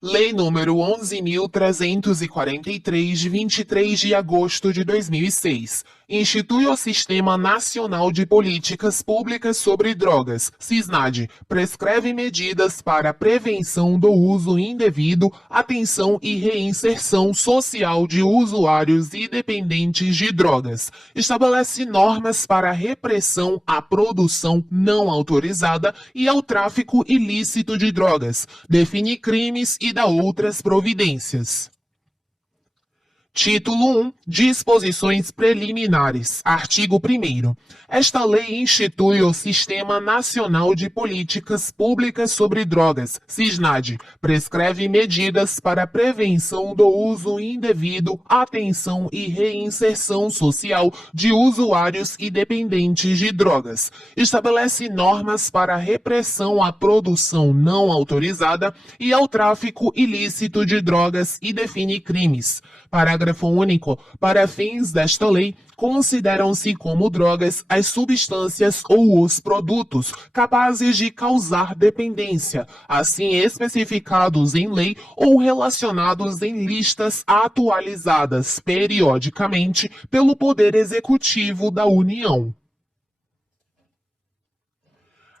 Lei número 11.343, de 23 de agosto de 2006, institui o Sistema Nacional de Políticas Públicas sobre Drogas, SISNAD, prescreve medidas para a prevenção do uso indevido, atenção e reinserção social de usuários e dependentes de drogas, estabelece normas para a repressão à produção não autorizada e ao tráfico ilícito de drogas, define crimes e dá outras providências. Título 1. Disposições preliminares. Artigo 1º. Esta lei institui o Sistema Nacional de Políticas Públicas sobre Drogas, SISNAD, prescreve medidas para a prevenção do uso indevido, atenção e reinserção social de usuários e dependentes de drogas, estabelece normas para a repressão à produção não autorizada e ao tráfico ilícito de drogas e define crimes. Parágrafo único. Para fins desta lei, consideram-se como drogas as substâncias ou os produtos capazes de causar dependência, assim especificados em lei ou relacionados em listas atualizadas periodicamente pelo Poder Executivo da União.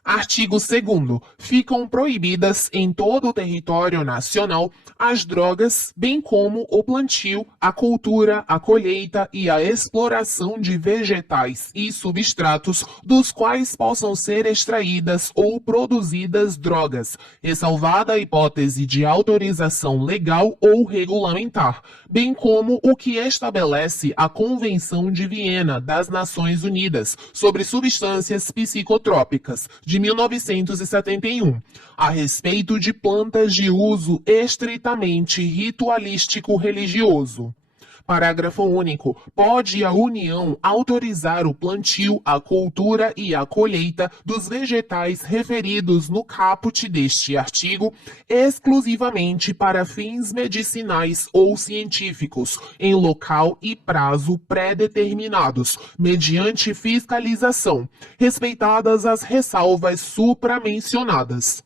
Artigo 2º. Ficam proibidas em todo o território nacional as drogas, bem como o plantio, a cultura, a colheita e a exploração de vegetais e substratos dos quais possam ser extraídas ou produzidas drogas, ressalvada a hipótese de autorização legal ou regulamentar, bem como o que estabelece a Convenção de Viena das Nações Unidas sobre Substâncias Psicotrópicas, de 1971, a respeito de plantas de uso estritamente ritualístico-religioso. Parágrafo único. Pode a União autorizar o plantio, a cultura e a colheita dos vegetais referidos no caput deste artigo, exclusivamente para fins medicinais ou científicos, em local e prazo pré-determinados, mediante fiscalização, respeitadas as ressalvas supramencionadas.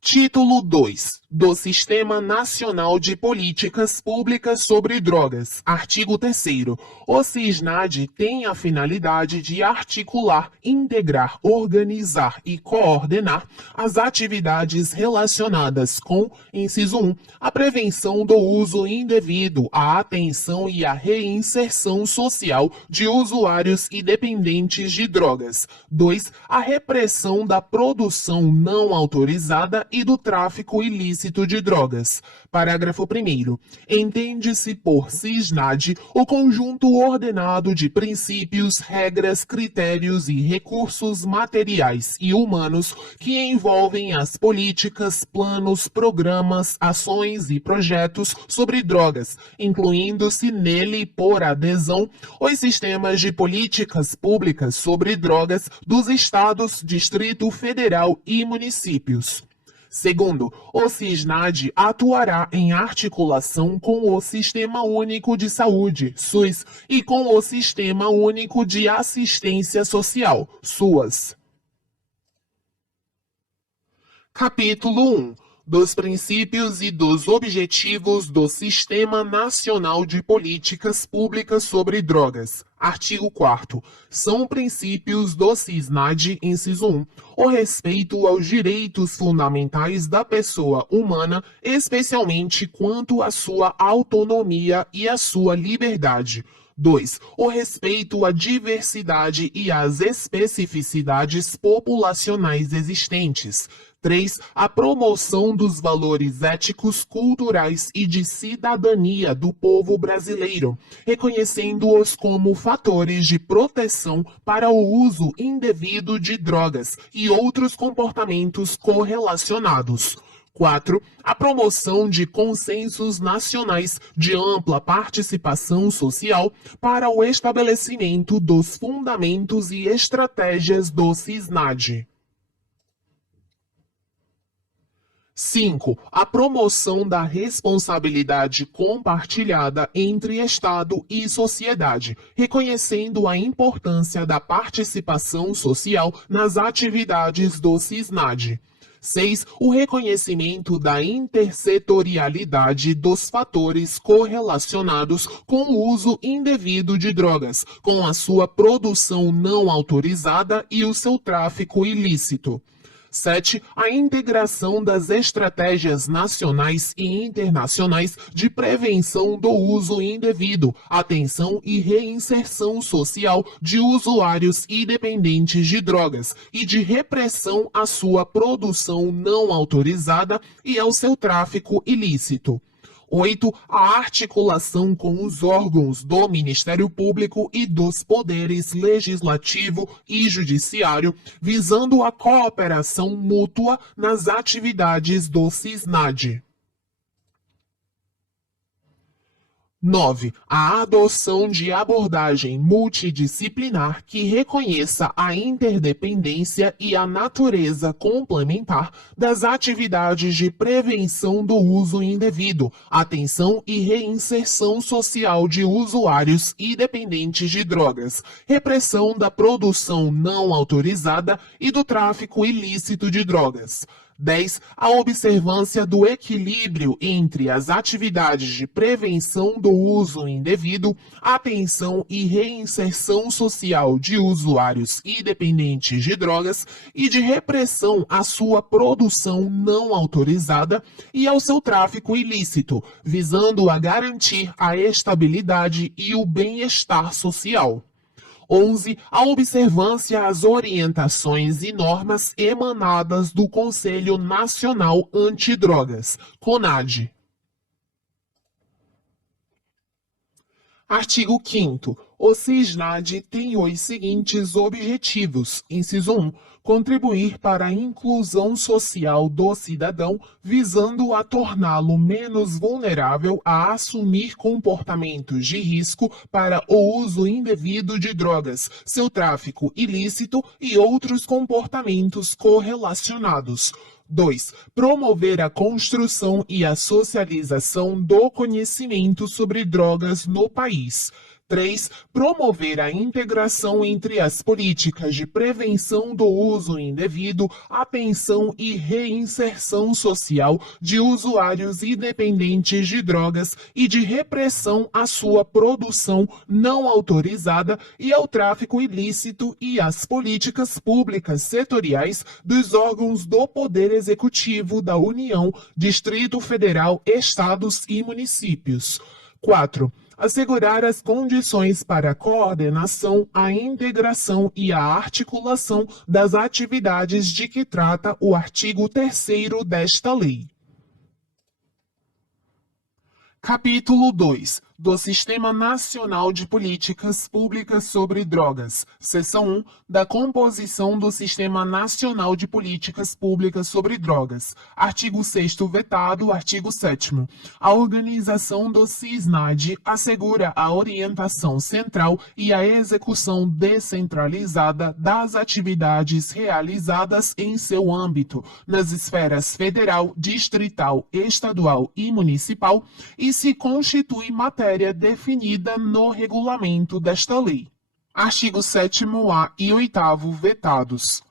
Título 2. Do Sistema Nacional de Políticas Públicas sobre Drogas. Artigo 3º. O SISNAD tem a finalidade de articular, integrar, organizar e coordenar as atividades relacionadas com, inciso 1, a prevenção do uso indevido, a atenção e a reinserção social de usuários e dependentes de drogas. 2. A repressão da produção não autorizada e do tráfico ilícito de drogas. Parágrafo 1º. Entende-se por SISNAD o conjunto ordenado de princípios, regras, critérios e recursos materiais e humanos que envolvem as políticas, planos, programas, ações e projetos sobre drogas, incluindo-se nele, por adesão, os sistemas de políticas públicas sobre drogas dos estados, Distrito Federal e municípios. Segundo, o SISNAD atuará em articulação com o Sistema Único de Saúde, SUS, e com o Sistema Único de Assistência Social, SUAS. Capítulo 1. Dos princípios e dos objetivos do Sistema Nacional de Políticas Públicas sobre Drogas. Artigo 4º. São princípios do SISNAD, inciso 1, o respeito aos direitos fundamentais da pessoa humana, especialmente quanto à sua autonomia e à sua liberdade. 2. O respeito à diversidade e às especificidades populacionais existentes. 3. A promoção dos valores éticos, culturais e de cidadania do povo brasileiro, reconhecendo-os como fatores de proteção para o uso indevido de drogas e outros comportamentos correlacionados. 4. A promoção de consensos nacionais de ampla participação social para o estabelecimento dos fundamentos e estratégias do SISNAD. 5. A promoção da responsabilidade compartilhada entre Estado e sociedade, reconhecendo a importância da participação social nas atividades do SISNAD. 6. O reconhecimento da intersetorialidade dos fatores correlacionados com o uso indevido de drogas, com a sua produção não autorizada e o seu tráfico ilícito. 7. A integração das estratégias nacionais e internacionais de prevenção do uso indevido, atenção e reinserção social de usuários e dependentes de drogas e de repressão à sua produção não autorizada e ao seu tráfico ilícito. 8. A articulação com os órgãos do Ministério Público e dos poderes legislativo e judiciário, visando a cooperação mútua nas atividades do CISNAD. 9. A adoção de abordagem multidisciplinar que reconheça a interdependência e a natureza complementar das atividades de prevenção do uso indevido, atenção e reinserção social de usuários e dependentes de drogas, repressão da produção não autorizada e do tráfico ilícito de drogas. 10. A observância do equilíbrio entre as atividades de prevenção do uso indevido, atenção e reinserção social de usuários e dependentes de drogas e de repressão à sua produção não autorizada e ao seu tráfico ilícito, visando a garantir a estabilidade e o bem-estar social. 11. A observância às orientações e normas emanadas do Conselho Nacional Antidrogas, CONAD. Artigo 5º. O CISNAD tem os seguintes objetivos. Inciso 1. Contribuir para a inclusão social do cidadão, visando a torná-lo menos vulnerável a assumir comportamentos de risco para o uso indevido de drogas, seu tráfico ilícito e outros comportamentos correlacionados. 2. Promover a construção e a socialização do conhecimento sobre drogas no país. 3. Promover a integração entre as políticas de prevenção do uso indevido, atenção e reinserção social de usuários e dependentes de drogas e de repressão à sua produção não autorizada e ao tráfico ilícito e às políticas públicas setoriais dos órgãos do Poder Executivo da União, Distrito Federal, Estados e Municípios. 4. Assegurar as condições para a coordenação, a integração e a articulação das atividades de que trata o artigo 3º desta lei. Capítulo 2. Do Sistema Nacional de Políticas Públicas sobre Drogas. Seção 1. Da composição do Sistema Nacional de Políticas Públicas sobre Drogas. Artigo 6º vetado. Artigo 7º. A organização do CISNAD assegura a orientação central e a execução descentralizada das atividades realizadas em seu âmbito, nas esferas federal, distrital, estadual e municipal, e se constitui matéria definida no regulamento desta lei. Artigo 7º-A e 8º vetados.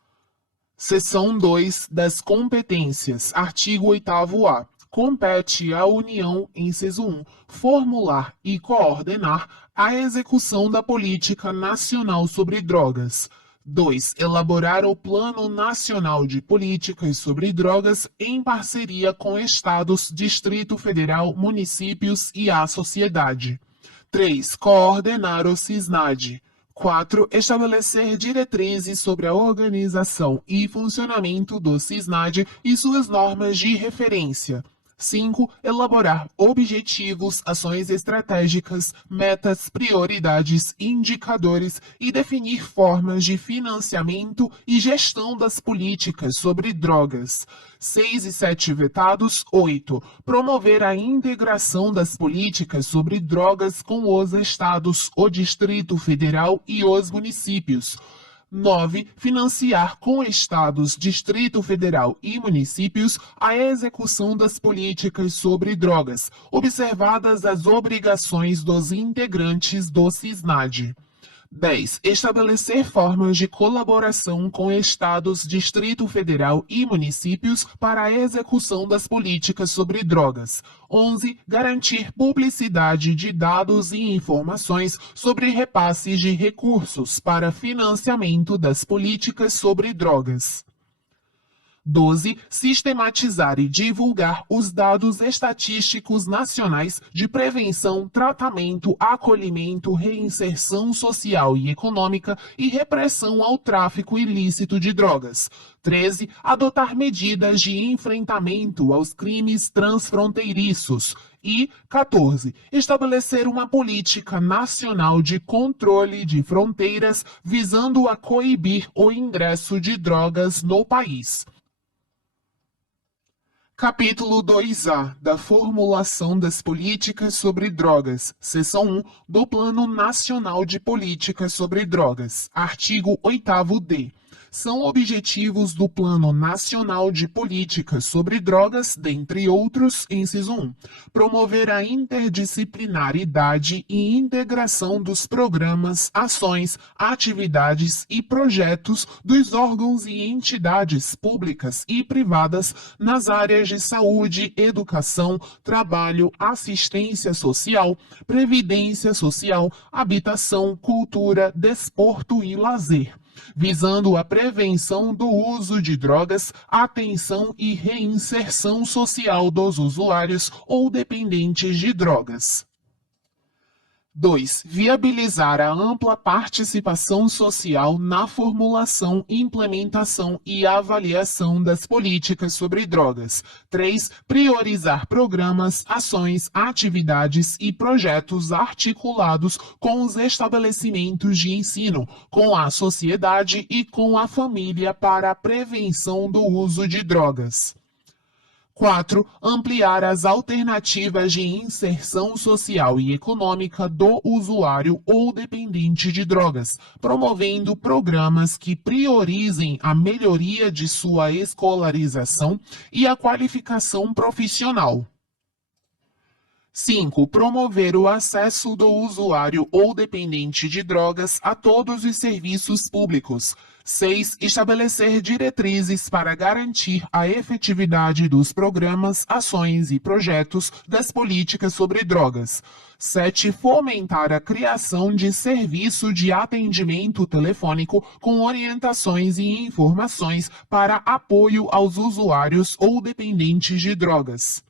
Seção 2 das competências. Artigo 8º-A. Compete à União, inciso 1, formular e coordenar a execução da Política Nacional sobre Drogas. 2. Elaborar o Plano Nacional de Políticas sobre Drogas em parceria com estados, Distrito Federal, municípios e a sociedade. 3. Coordenar o CISNAD. 4. Estabelecer diretrizes sobre a organização e funcionamento do CISNAD e suas normas de referência. 5. Elaborar objetivos, ações estratégicas, metas, prioridades, indicadores e definir formas de financiamento e gestão das políticas sobre drogas. 6 e 7 vetados. 8. Promover a integração das políticas sobre drogas com os estados, o Distrito Federal e os municípios. 9. Financiar com estados, Distrito Federal e municípios a execução das políticas sobre drogas, observadas as obrigações dos integrantes do CISNAD. 10. Estabelecer formas de colaboração com estados, Distrito Federal e municípios para a execução das políticas sobre drogas. 11. Garantir publicidade de dados e informações sobre repasses de recursos para financiamento das políticas sobre drogas. 12. Sistematizar e divulgar os dados estatísticos nacionais de prevenção, tratamento, acolhimento, reinserção social e econômica e repressão ao tráfico ilícito de drogas. 13. Adotar medidas de enfrentamento aos crimes transfronteiriços. E 14. Estabelecer uma política nacional de controle de fronteiras visando a coibir o ingresso de drogas no país. Capítulo 2A da Formulação das Políticas sobre Drogas, Seção 1 do Plano Nacional de Políticas sobre Drogas, artigo 8º-D. São objetivos do Plano Nacional de Políticas sobre Drogas, dentre outros, inciso 1. Promover a interdisciplinaridade e integração dos programas, ações, atividades e projetos dos órgãos e entidades públicas e privadas nas áreas de saúde, educação, trabalho, assistência social, previdência social, habitação, cultura, desporto e lazer, visando a prevenção do uso de drogas, atenção e reinserção social dos usuários ou dependentes de drogas. 2. Viabilizar a ampla participação social na formulação, implementação e avaliação das políticas sobre drogas. 3. Priorizar programas, ações, atividades e projetos articulados com os estabelecimentos de ensino, com a sociedade e com a família para a prevenção do uso de drogas. 4. Ampliar as alternativas de inserção social e econômica do usuário ou dependente de drogas, promovendo programas que priorizem a melhoria de sua escolarização e a qualificação profissional. 5. Promover o acesso do usuário ou dependente de drogas a todos os serviços públicos. 6. Estabelecer diretrizes para garantir a efetividade dos programas, ações e projetos das políticas sobre drogas. 7. Fomentar a criação de serviço de atendimento telefônico com orientações e informações para apoio aos usuários ou dependentes de drogas.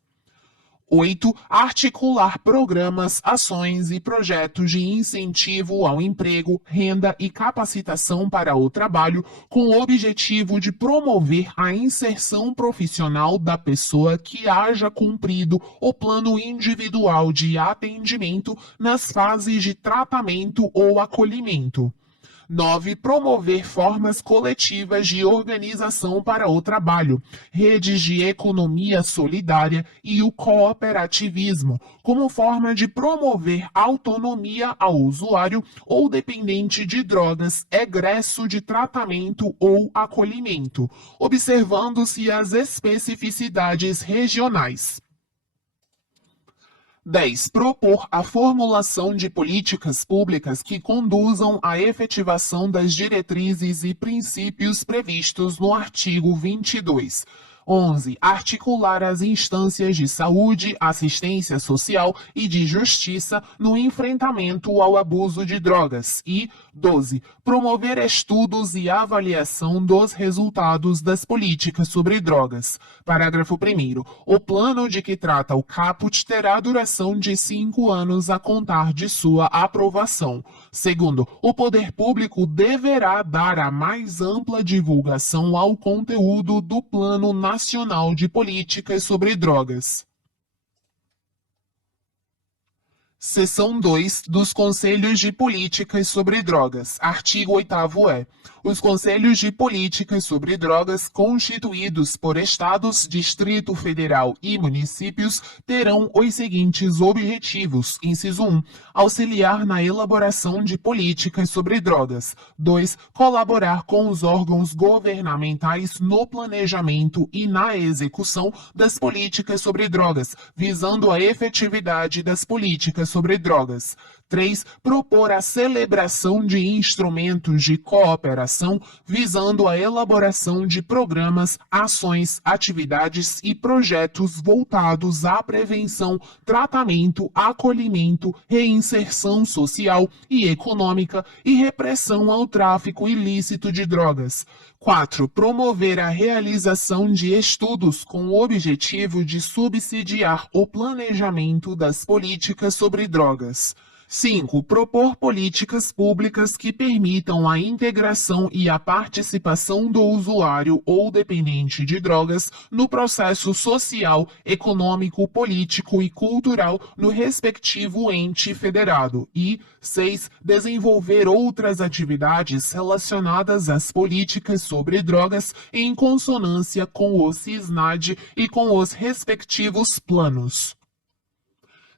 8. Articular programas, ações e projetos de incentivo ao emprego, renda e capacitação para o trabalho, com o objetivo de promover a inserção profissional da pessoa que haja cumprido o plano individual de atendimento nas fases de tratamento ou acolhimento. 9. Promover formas coletivas de organização para o trabalho, redes de economia solidária e o cooperativismo, como forma de promover autonomia ao usuário ou dependente de drogas, egresso de tratamento ou acolhimento, observando-se as especificidades regionais. 10. Propor a formulação de políticas públicas que conduzam à efetivação das diretrizes e princípios previstos no artigo 22. 11. Articular as instâncias de saúde, assistência social e de justiça no enfrentamento ao abuso de drogas. E 12. Promover estudos e avaliação dos resultados das políticas sobre drogas. Parágrafo 1º. O plano de que trata o caput terá duração de 5 anos a contar de sua aprovação. Segundo, o poder público deverá dar a mais ampla divulgação ao conteúdo do Plano Nacional de Políticas sobre Drogas. Seção 2 dos Conselhos de Políticas sobre Drogas, artigo 8º-E. Os Conselhos de Políticas sobre Drogas constituídos por Estados, Distrito Federal e municípios terão os seguintes objetivos. Inciso 1. Auxiliar na elaboração de políticas sobre drogas. 2. Colaborar com os órgãos governamentais no planejamento e na execução das políticas sobre drogas, visando a efetividade das políticas sobre drogas. 3. Propor a celebração de instrumentos de cooperação visando a elaboração de programas, ações, atividades e projetos voltados à prevenção, tratamento, acolhimento, reinserção social e econômica e repressão ao tráfico ilícito de drogas. 4. Promover a realização de estudos com o objetivo de subsidiar o planejamento das políticas sobre drogas. 5. Propor políticas públicas que permitam a integração e a participação do usuário ou dependente de drogas no processo social, econômico, político e cultural no respectivo ente federado. E 6. Desenvolver outras atividades relacionadas às políticas sobre drogas em consonância com o SISNAD e com os respectivos planos.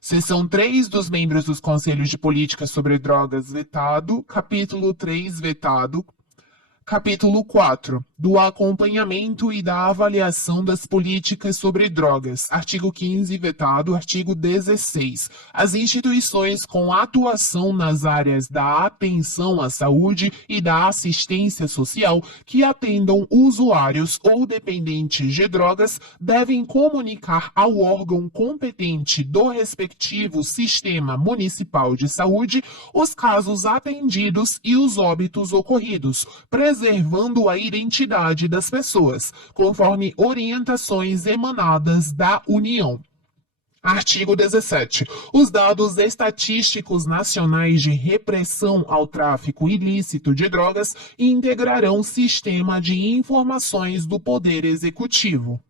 Seção 3 dos membros dos Conselhos de Política sobre Drogas vetado. Capítulo 3 vetado. Capítulo 4. Do acompanhamento e da avaliação das políticas sobre drogas. Artigo 15 vetado. Artigo 16. As instituições com atuação nas áreas da atenção à saúde e da assistência social que atendam usuários ou dependentes de drogas devem comunicar ao órgão competente do respectivo sistema municipal de saúde os casos atendidos e os óbitos ocorridos, preservando a identidade das pessoas, conforme orientações emanadas da União. Artigo 17. Os dados estatísticos nacionais de repressão ao tráfico ilícito de drogas integrarão o sistema de informações do Poder Executivo.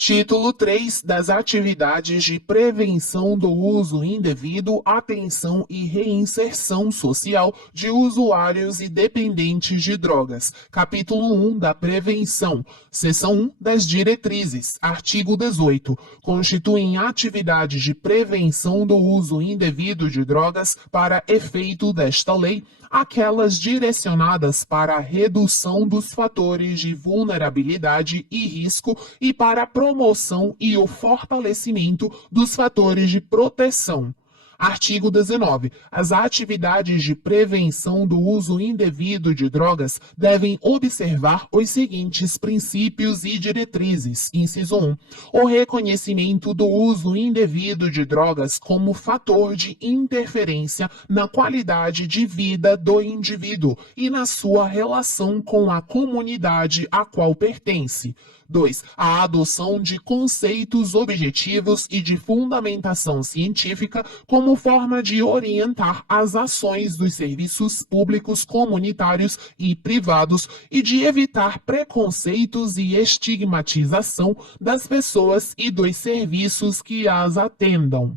Título 3 das atividades de prevenção do uso indevido, atenção e reinserção social de usuários e dependentes de drogas. Capítulo 1 da prevenção. Seção 1 das diretrizes. Artigo 18. Constituem atividades de prevenção do uso indevido de drogas para efeito desta lei aquelas direcionadas para a redução dos fatores de vulnerabilidade e risco e para a promoção e o fortalecimento dos fatores de proteção. Artigo 19. As atividades de prevenção do uso indevido de drogas devem observar os seguintes princípios e diretrizes. Inciso 1. O reconhecimento do uso indevido de drogas como fator de interferência na qualidade de vida do indivíduo e na sua relação com a comunidade a qual pertence. 2. A adoção de conceitos objetivos e de fundamentação científica como forma de orientar as ações dos serviços públicos comunitários e privados e de evitar preconceitos e estigmatização das pessoas e dos serviços que as atendam.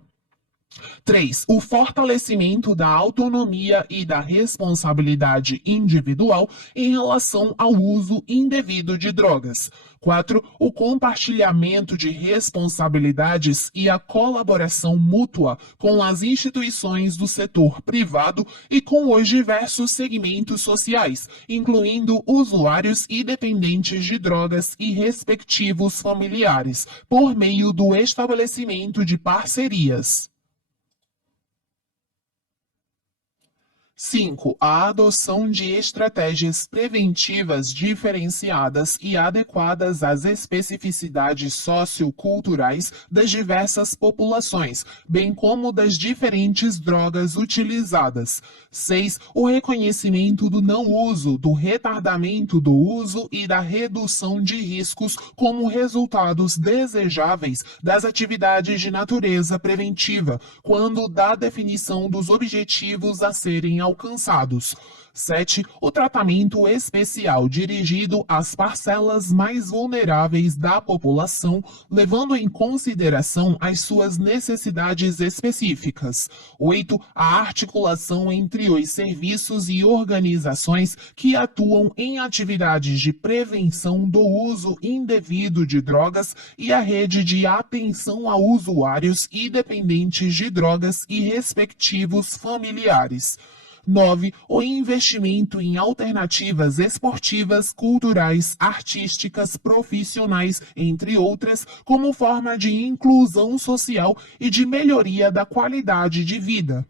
3. O fortalecimento da autonomia e da responsabilidade individual em relação ao uso indevido de drogas. 4. O compartilhamento de responsabilidades e a colaboração mútua com as instituições do setor privado e com os diversos segmentos sociais, incluindo usuários e dependentes de drogas e respectivos familiares, por meio do estabelecimento de parcerias. 5. A adoção de estratégias preventivas diferenciadas e adequadas às especificidades socioculturais das diversas populações, bem como das diferentes drogas utilizadas. 6. O reconhecimento do não uso, do retardamento do uso e da redução de riscos como resultados desejáveis das atividades de natureza preventiva, quando da definição dos objetivos a serem alcançados. 7. O tratamento especial dirigido às parcelas mais vulneráveis da população, levando em consideração as suas necessidades específicas. 8. A articulação entre os serviços e organizações que atuam em atividades de prevenção do uso indevido de drogas e a rede de atenção a usuários e dependentes de drogas e respectivos familiares. 9. O investimento em alternativas esportivas, culturais, artísticas, profissionais, entre outras, como forma de inclusão social e de melhoria da qualidade de vida.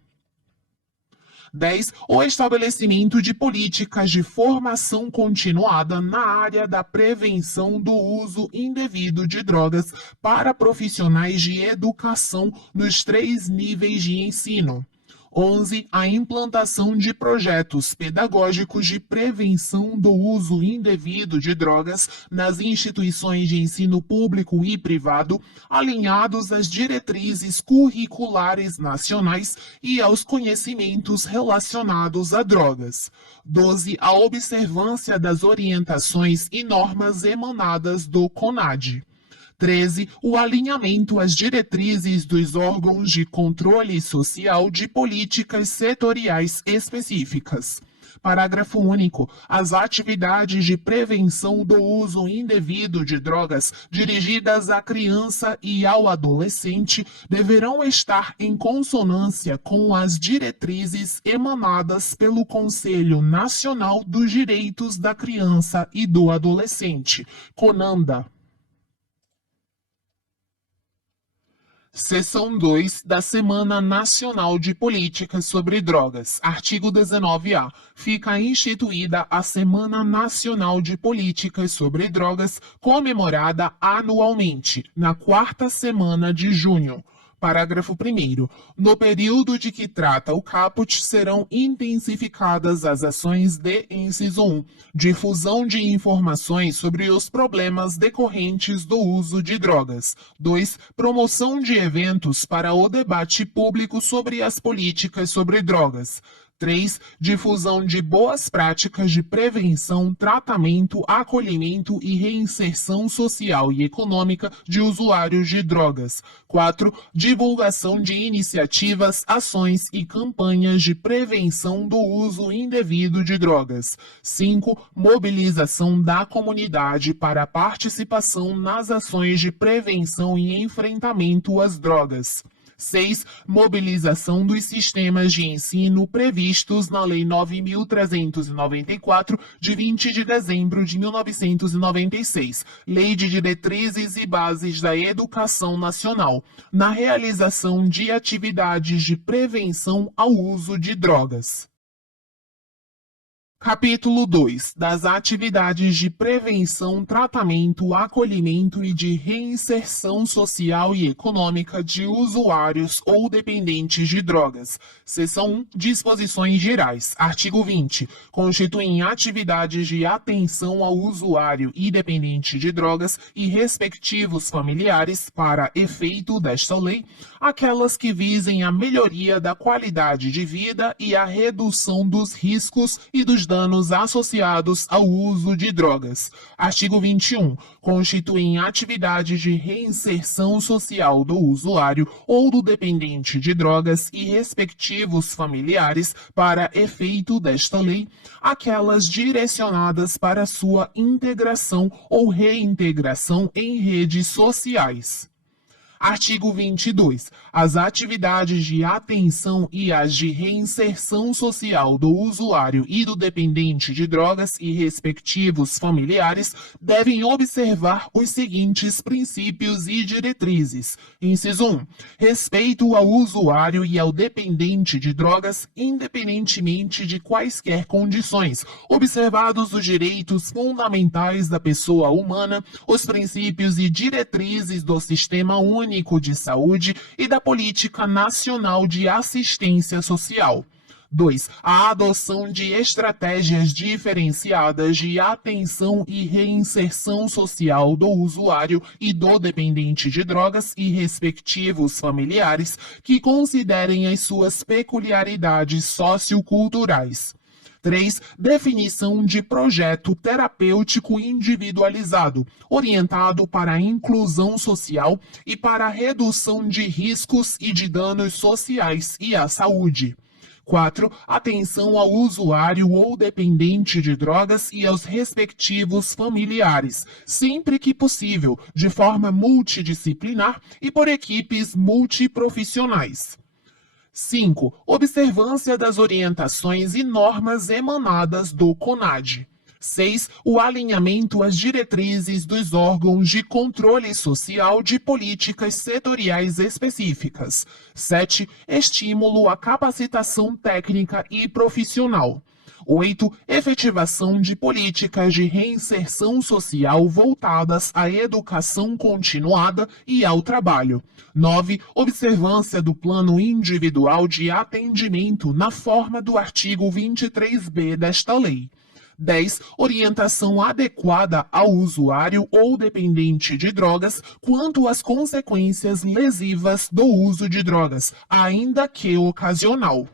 10. O estabelecimento de políticas de formação continuada na área da prevenção do uso indevido de drogas para profissionais de educação nos 3 níveis de ensino. 11. A implantação de projetos pedagógicos de prevenção do uso indevido de drogas nas instituições de ensino público e privado, alinhados às diretrizes curriculares nacionais e aos conhecimentos relacionados a drogas. 12. A observância das orientações e normas emanadas do CONAD. 13. O alinhamento às diretrizes dos órgãos de controle social de políticas setoriais específicas. Parágrafo único. As atividades de prevenção do uso indevido de drogas dirigidas à criança e ao adolescente deverão estar em consonância com as diretrizes emanadas pelo Conselho Nacional dos Direitos da Criança e do Adolescente, CONANDA. Seção 2 da Semana Nacional de Políticas sobre Drogas. Artigo 19-A. Fica instituída a Semana Nacional de Políticas sobre Drogas, comemorada anualmente, na 4ª semana de junho. Parágrafo 1º. No período de que trata o caput, serão intensificadas as ações de inciso 1. Difusão de informações sobre os problemas decorrentes do uso de drogas. 2. Promoção de eventos para o debate público sobre as políticas sobre drogas. 3. Difusão de boas práticas de prevenção, tratamento, acolhimento e reinserção social e econômica de usuários de drogas. 4. Divulgação de iniciativas, ações e campanhas de prevenção do uso indevido de drogas. 5. Mobilização da comunidade para a participação nas ações de prevenção e enfrentamento às drogas. 6. Mobilização dos sistemas de ensino previstos na Lei 9.394, de 20 de dezembro de 1996, Lei de Diretrizes e Bases da Educação Nacional, na realização de atividades de prevenção ao uso de drogas. Capítulo 2. Das atividades de prevenção, tratamento, acolhimento e de reinserção social e econômica de usuários ou dependentes de drogas. Seção 1. Disposições gerais. Artigo 20. Constituem atividades de atenção ao usuário e dependente de drogas e respectivos familiares, para efeito desta lei, aquelas que visem a melhoria da qualidade de vida e a redução dos riscos e dos danos associados ao uso de drogas. Artigo 21. Constituem atividades de reinserção social do usuário ou do dependente de drogas e respectivos familiares, para efeito desta lei, aquelas direcionadas para sua integração ou reintegração em redes sociais. Artigo 22. As atividades de atenção e as de reinserção social do usuário e do dependente de drogas e respectivos familiares devem observar os seguintes princípios e diretrizes. Inciso 1. Respeito ao usuário e ao dependente de drogas, independentemente de quaisquer condições, observados os direitos fundamentais da pessoa humana, os princípios e diretrizes do Sistema Único de Saúde e da Política Nacional de Assistência Social. 2. A adoção de estratégias diferenciadas de atenção e reinserção social do usuário e do dependente de drogas e respectivos familiares que considerem as suas peculiaridades socioculturais. 3. Definição de projeto terapêutico individualizado, orientado para a inclusão social e para a redução de riscos e de danos sociais e à saúde. 4. Atenção ao usuário ou dependente de drogas e aos respectivos familiares, sempre que possível, de forma multidisciplinar e por equipes multiprofissionais. 5. Observância das orientações e normas emanadas do CONAD. 6. O alinhamento às diretrizes dos órgãos de controle social de políticas setoriais específicas. 7. Estímulo à capacitação técnica e profissional. 8. Efetivação de políticas de reinserção social voltadas à educação continuada e ao trabalho. 9. Observância do plano individual de atendimento na forma do artigo 23b desta lei. 10. Orientação adequada ao usuário ou dependente de drogas quanto às consequências lesivas do uso de drogas, ainda que ocasional.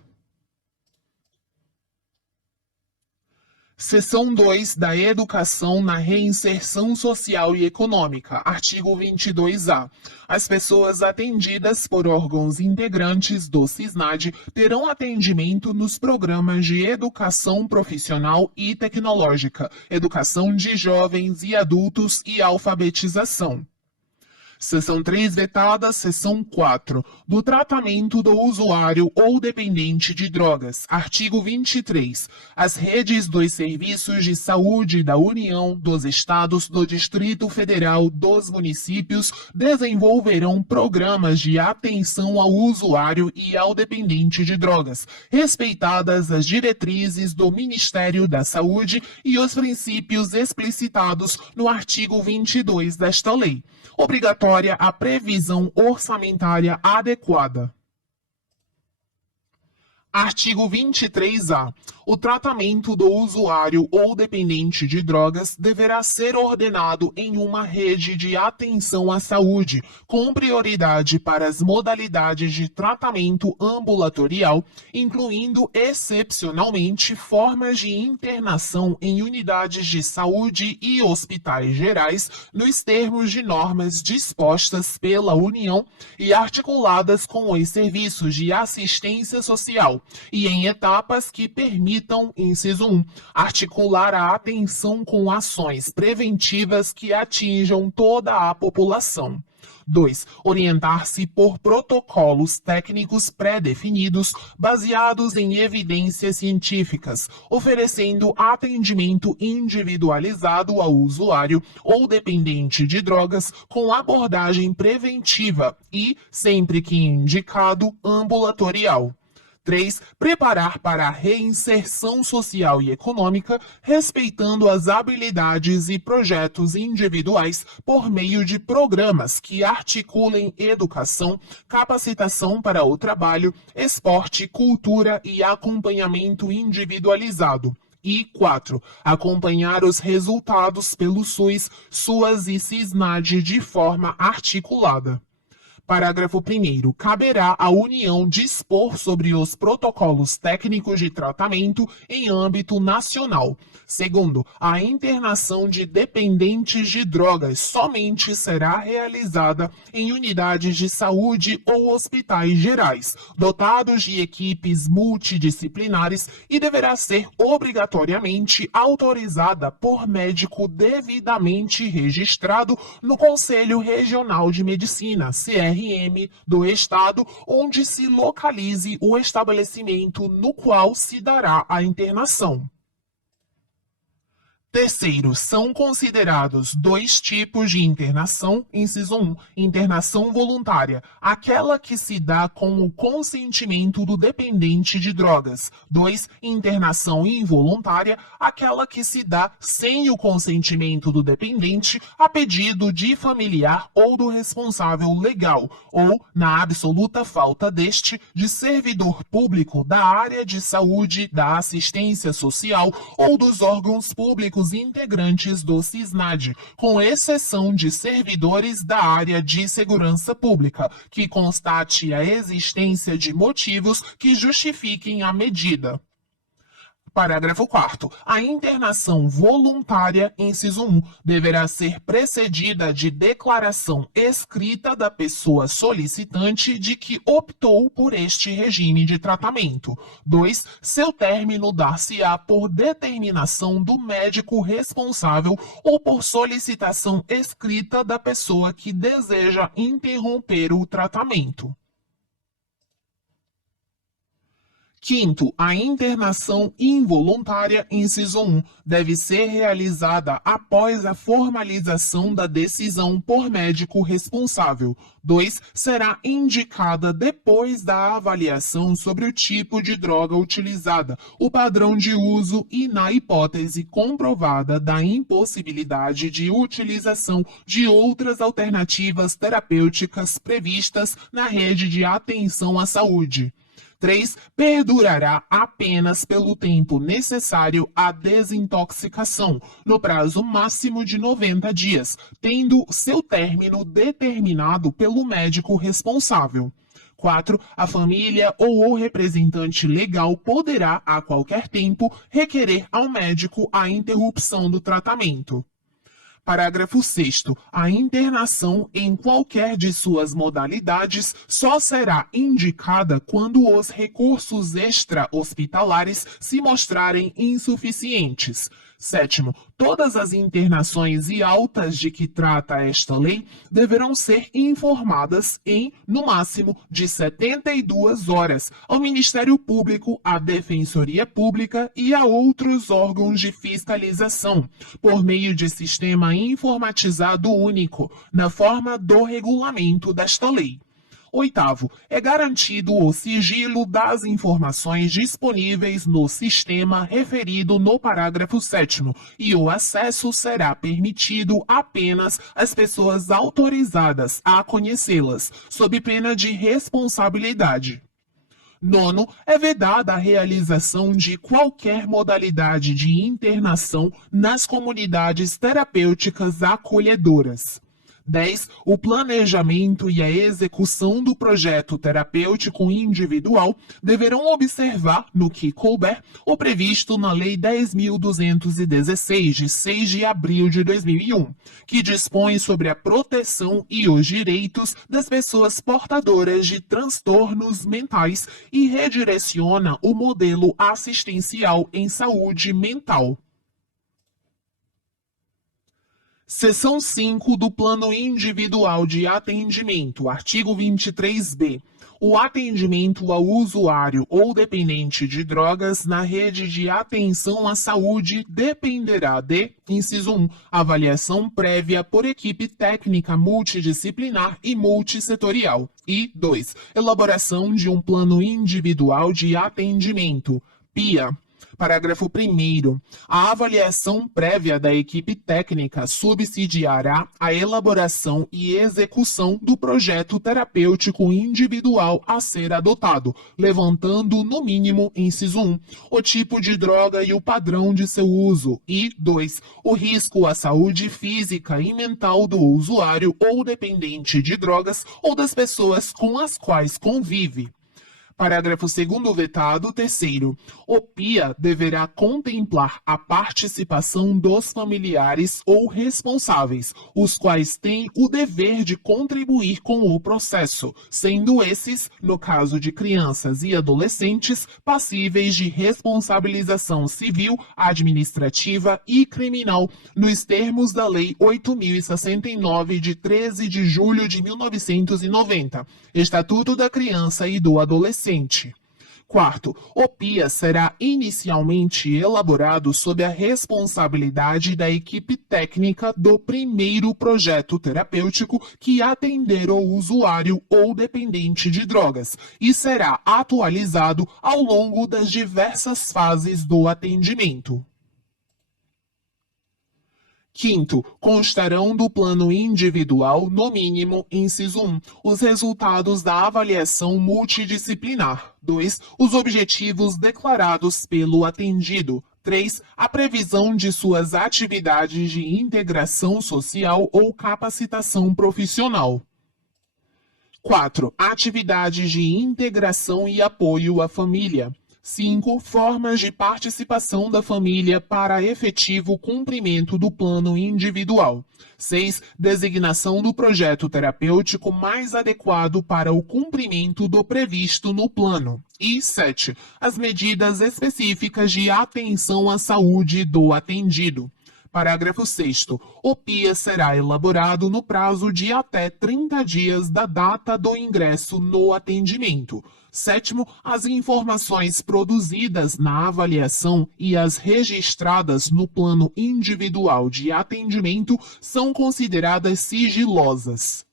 Seção 2 da Educação na Reinserção Social e Econômica, artigo 22A. As pessoas atendidas por órgãos integrantes do SISNAD terão atendimento nos programas de educação profissional e tecnológica, educação de jovens e adultos e alfabetização. Seção 3 vetada, seção 4, do tratamento do usuário ou dependente de drogas. Artigo 23. As redes dos serviços de saúde da União, dos Estados, do Distrito Federal, dos municípios desenvolverão programas de atenção ao usuário e ao dependente de drogas, respeitadas as diretrizes do Ministério da Saúde e os princípios explicitados no artigo 22 desta lei. Obrigatória a previsão orçamentária adequada. Artigo 23A. O tratamento do usuário ou dependente de drogas deverá ser ordenado em uma rede de atenção à saúde, com prioridade para as modalidades de tratamento ambulatorial, incluindo excepcionalmente formas de internação em unidades de saúde e hospitais gerais, nos termos de normas dispostas pela União e articuladas com os serviços de assistência social, e em etapas que permitam, inciso 1, articular a atenção com ações preventivas que atinjam toda a população. 2. Orientar-se por protocolos técnicos pré-definidos, baseados em evidências científicas, oferecendo atendimento individualizado ao usuário ou dependente de drogas com abordagem preventiva e, sempre que indicado, ambulatorial. 3. Preparar para a reinserção social e econômica, respeitando as habilidades e projetos individuais por meio de programas que articulem educação, capacitação para o trabalho, esporte, cultura e acompanhamento individualizado. E 4. Acompanhar os resultados pelo SUS, SUAS e SISNAD de forma articulada. Parágrafo 1º. Caberá à União dispor sobre os protocolos técnicos de tratamento em âmbito nacional. Segundo, a internação de dependentes de drogas somente será realizada em unidades de saúde ou hospitais gerais, dotados de equipes multidisciplinares e deverá ser obrigatoriamente autorizada por médico devidamente registrado no Conselho Regional de Medicina, CRM, do Estado, onde se localize o estabelecimento no qual se dará a internação. Terceiro, são considerados dois tipos de internação. Inciso 1, internação voluntária, aquela que se dá com o consentimento do dependente de drogas. 2, internação involuntária, aquela que se dá sem o consentimento do dependente, a pedido de familiar ou do responsável legal, ou, na absoluta falta deste, de servidor público da área de saúde, da assistência social ou dos órgãos públicos integrantes do SISNAD, com exceção de servidores da área de segurança pública, que constate a existência de motivos que justifiquem a medida. Parágrafo 4º. A internação voluntária, inciso 1, deverá ser precedida de declaração escrita da pessoa solicitante de que optou por este regime de tratamento. 2. Seu término dar-se-á por determinação do médico responsável ou por solicitação escrita da pessoa que deseja interromper o tratamento. Quinto, a internação involuntária, inciso 1, deve ser realizada após a formalização da decisão por médico responsável. 2. Será indicada depois da avaliação sobre o tipo de droga utilizada, o padrão de uso e na hipótese comprovada da impossibilidade de utilização de outras alternativas terapêuticas previstas na rede de atenção à saúde. 3. Perdurará apenas pelo tempo necessário à desintoxicação, no prazo máximo de 90 dias, tendo seu término determinado pelo médico responsável. 4. A família ou o representante legal poderá, a qualquer tempo, requerer ao médico a interrupção do tratamento. Parágrafo 6º. A internação em qualquer de suas modalidades só será indicada quando os recursos extra-hospitalares se mostrarem insuficientes. 7º. Todas as internações e altas de que trata esta lei deverão ser informadas em, no máximo, de 72 horas ao Ministério Público, à Defensoria Pública e a outros órgãos de fiscalização, por meio de sistema informatizado único, na forma do regulamento desta lei. 8º, é garantido o sigilo das informações disponíveis no sistema referido no parágrafo 7º e o acesso será permitido apenas às pessoas autorizadas a conhecê-las, sob pena de responsabilidade. 9º, é vedada a realização de qualquer modalidade de internação nas comunidades terapêuticas acolhedoras. 10. O planejamento e a execução do projeto terapêutico individual deverão observar, no que couber, o previsto na Lei 10.216, de 6 de abril de 2001, que dispõe sobre a proteção e os direitos das pessoas portadoras de transtornos mentais e redireciona o modelo assistencial em saúde mental. Seção 5 do Plano Individual de Atendimento, artigo 23b. O atendimento ao usuário ou dependente de drogas na rede de atenção à saúde dependerá de, inciso 1, avaliação prévia por equipe técnica multidisciplinar e multissetorial. E 2, elaboração de um plano individual de atendimento, PIA. Parágrafo 1º. A avaliação prévia da equipe técnica subsidiará a elaboração e execução do projeto terapêutico individual a ser adotado, levantando, no mínimo, inciso 1, o tipo de droga e o padrão de seu uso, e 2, o risco à saúde física e mental do usuário ou dependente de drogas ou das pessoas com as quais convive. Parágrafo 2º vetado. 3º. O PIA deverá contemplar a participação dos familiares ou responsáveis, os quais têm o dever de contribuir com o processo, sendo esses, no caso de crianças e adolescentes, passíveis de responsabilização civil, administrativa e criminal, nos termos da Lei 8.069, de 13 de julho de 1990, Estatuto da Criança e do Adolescente. 4º, o PIA será inicialmente elaborado sob a responsabilidade da equipe técnica do primeiro projeto terapêutico que atender o usuário ou dependente de drogas e será atualizado ao longo das diversas fases do atendimento. 5º, constarão do plano individual, no mínimo, inciso 1, os resultados da avaliação multidisciplinar. 2, os objetivos declarados pelo atendido. 3, a previsão de suas atividades de integração social ou capacitação profissional. 4, atividades de integração e apoio à família. 5. Formas de participação da família para efetivo cumprimento do plano individual. 6. Designação do projeto terapêutico mais adequado para o cumprimento do previsto no plano. E 7. As medidas específicas de atenção à saúde do atendido. Parágrafo 6º. O PIA será elaborado no prazo de até 30 dias da data do ingresso no atendimento. 7º, as informações produzidas na avaliação e as registradas no plano individual de atendimento são consideradas sigilosas.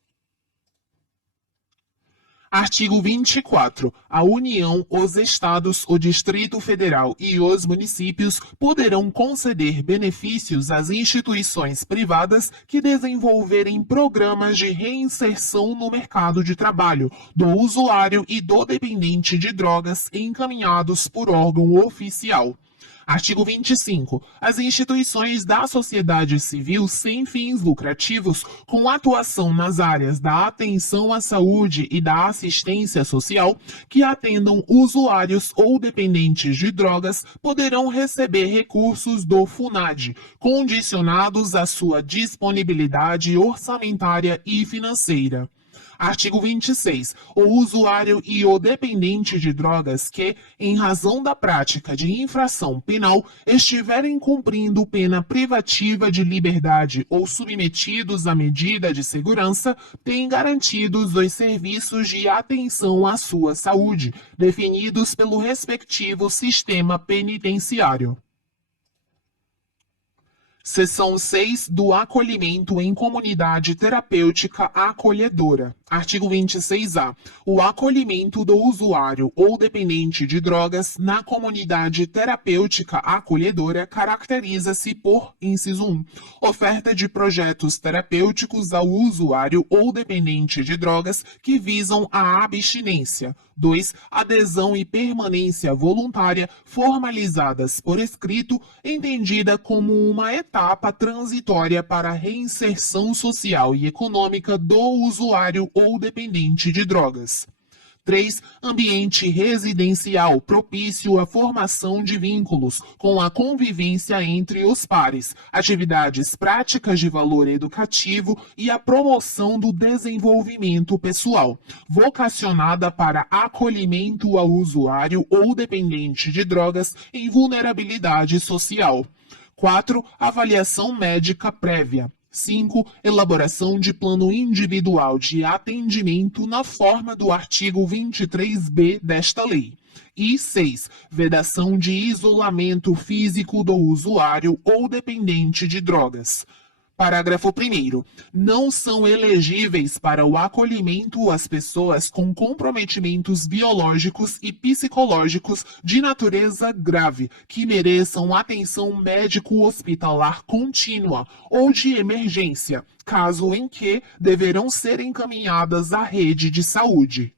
Artigo 24. A União, os Estados, o Distrito Federal e os municípios poderão conceder benefícios às instituições privadas que desenvolverem programas de reinserção no mercado de trabalho do usuário e do dependente de drogas encaminhados por órgão oficial. Artigo 25. As instituições da sociedade civil sem fins lucrativos, com atuação nas áreas da atenção à saúde e da assistência social, que atendam usuários ou dependentes de drogas, poderão receber recursos do FUNAD, condicionados à sua disponibilidade orçamentária e financeira. Artigo 26. O usuário e o dependente de drogas que, em razão da prática de infração penal, estiverem cumprindo pena privativa de liberdade ou submetidos à medida de segurança, têm garantidos os serviços de atenção à sua saúde, definidos pelo respectivo sistema penitenciário. Seção 6 do acolhimento em comunidade terapêutica acolhedora. Artigo 26-A. O acolhimento do usuário ou dependente de drogas na comunidade terapêutica acolhedora caracteriza-se por, inciso 1, oferta de projetos terapêuticos ao usuário ou dependente de drogas que visam a abstinência. 2. Adesão e permanência voluntária formalizadas por escrito, entendida como uma etapa transitória para a reinserção social e econômica do usuário ou dependente de drogas. 3. Ambiente residencial propício à formação de vínculos com a convivência entre os pares, atividades práticas de valor educativo e a promoção do desenvolvimento pessoal, vocacionada para acolhimento ao usuário ou dependente de drogas em vulnerabilidade social. 4. Avaliação médica prévia. 5. Elaboração de plano individual de atendimento na forma do artigo 23b desta lei. E 6. Vedação de isolamento físico do usuário ou dependente de drogas. Parágrafo 1º. Não são elegíveis para o acolhimento as pessoas com comprometimentos biológicos e psicológicos de natureza grave, que mereçam atenção médico-hospitalar contínua ou de emergência, caso em que deverão ser encaminhadas à rede de saúde.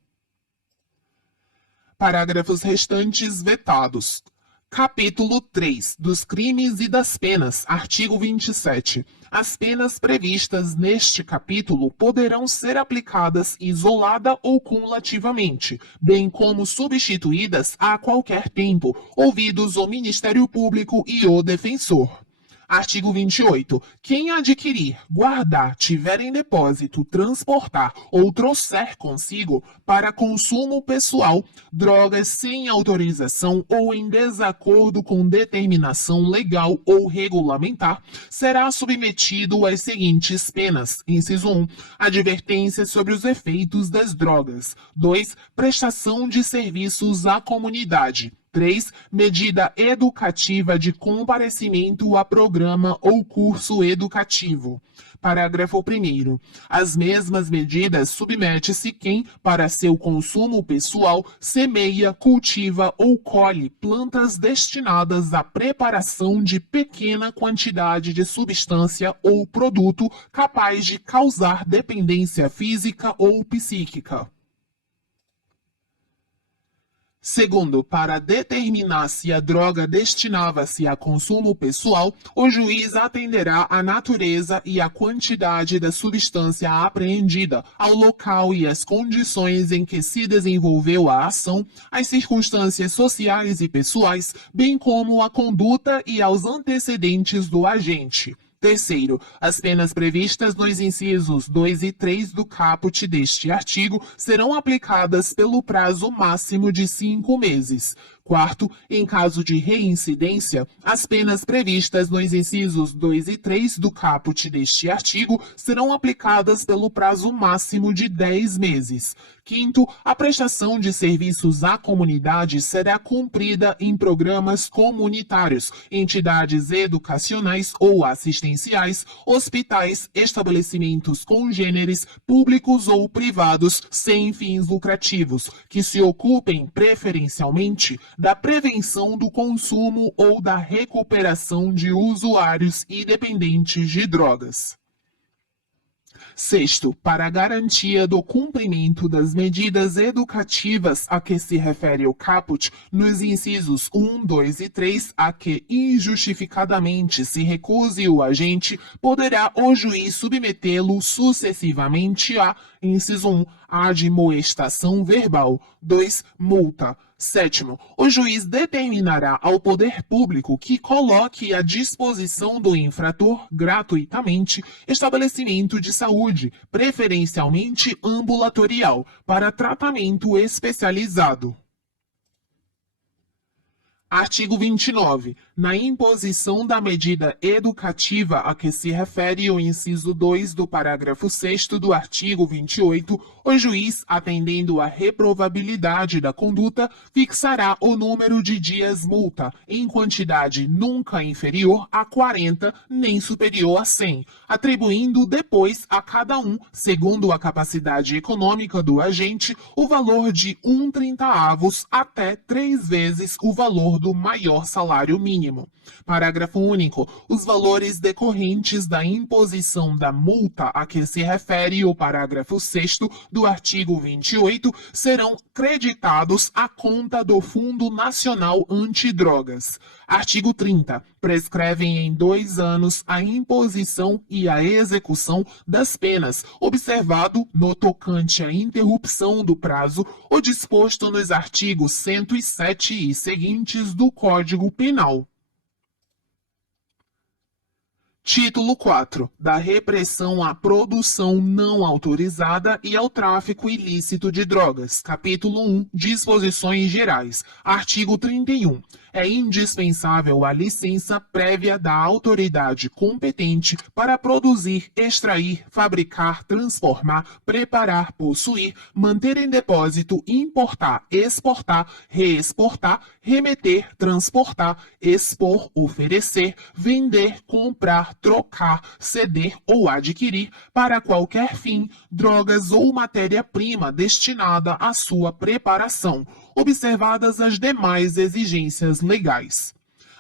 Parágrafos restantes vetados. Capítulo 3 dos crimes e das penas, artigo 27. As penas previstas neste capítulo poderão ser aplicadas isolada ou cumulativamente, bem como substituídas a qualquer tempo, ouvidos o Ministério Público e o defensor. Artigo 28. Quem adquirir, guardar, tiver em depósito, transportar ou trouxer consigo para consumo pessoal drogas sem autorização ou em desacordo com determinação legal ou regulamentar, será submetido às seguintes penas. Inciso 1. Advertência sobre os efeitos das drogas. 2. Prestação de serviços à comunidade. 3. Medida educativa de comparecimento a programa ou curso educativo. Parágrafo 1º. As mesmas medidas submete-se quem, para seu consumo pessoal, semeia, cultiva ou colhe plantas destinadas à preparação de pequena quantidade de substância ou produto capaz de causar dependência física ou psíquica. Segundo, para determinar se a droga destinava-se a consumo pessoal, o juiz atenderá à natureza e à quantidade da substância apreendida, ao local e às condições em que se desenvolveu a ação, às circunstâncias sociais e pessoais, bem como à conduta e aos antecedentes do agente. Terceiro, as penas previstas nos incisos 2 e 3 do caput deste artigo serão aplicadas pelo prazo máximo de 5 meses. Quarto, em caso de reincidência, as penas previstas nos incisos 2 e 3 do caput deste artigo serão aplicadas pelo prazo máximo de 10 meses. Quinto, a prestação de serviços à comunidade será cumprida em programas comunitários, entidades educacionais ou assistenciais, hospitais, estabelecimentos congêneres, públicos ou privados, sem fins lucrativos, que se ocupem preferencialmente da prevenção do consumo ou da recuperação de usuários e dependentes de drogas. Sexto, para a garantia do cumprimento das medidas educativas a que se refere o caput, nos incisos 1, 2 e 3, a que injustificadamente se recuse o agente, poderá o juiz submetê-lo sucessivamente a, inciso 1, admoestação verbal, 2, multa. Sétimo, o juiz determinará ao poder público que coloque à disposição do infrator, gratuitamente, estabelecimento de saúde, preferencialmente ambulatorial, para tratamento especializado. Artigo 29. Na imposição da medida educativa a que se refere o inciso 2 do parágrafo 6º do artigo 28, o juiz, atendendo à reprovabilidade da conduta, fixará o número de dias multa, em quantidade nunca inferior a 40, nem superior a 100, atribuindo depois a cada um, segundo a capacidade econômica do agente, o valor de 1/30 até 3 vezes o valor do maior salário mínimo. Parágrafo único. Os valores decorrentes da imposição da multa a que se refere o parágrafo 6º do artigo 28 serão creditados à conta do Fundo Nacional Antidrogas. Artigo 30. Prescrevem em 2 anos a imposição e a execução das penas, observado, no tocante à interrupção do prazo, o disposto nos artigos 107 e seguintes do Código Penal. Título 4. Da repressão à produção não autorizada e ao tráfico ilícito de drogas. Capítulo 1. Disposições gerais. Artigo 31. É indispensável a licença prévia da autoridade competente para produzir, extrair, fabricar, transformar, preparar, possuir, manter em depósito, importar, exportar, reexportar, remeter, transportar, expor, oferecer, vender, comprar, trocar, ceder ou adquirir, para qualquer fim, drogas ou matéria-prima destinada à sua preparação, observadas as demais exigências legais.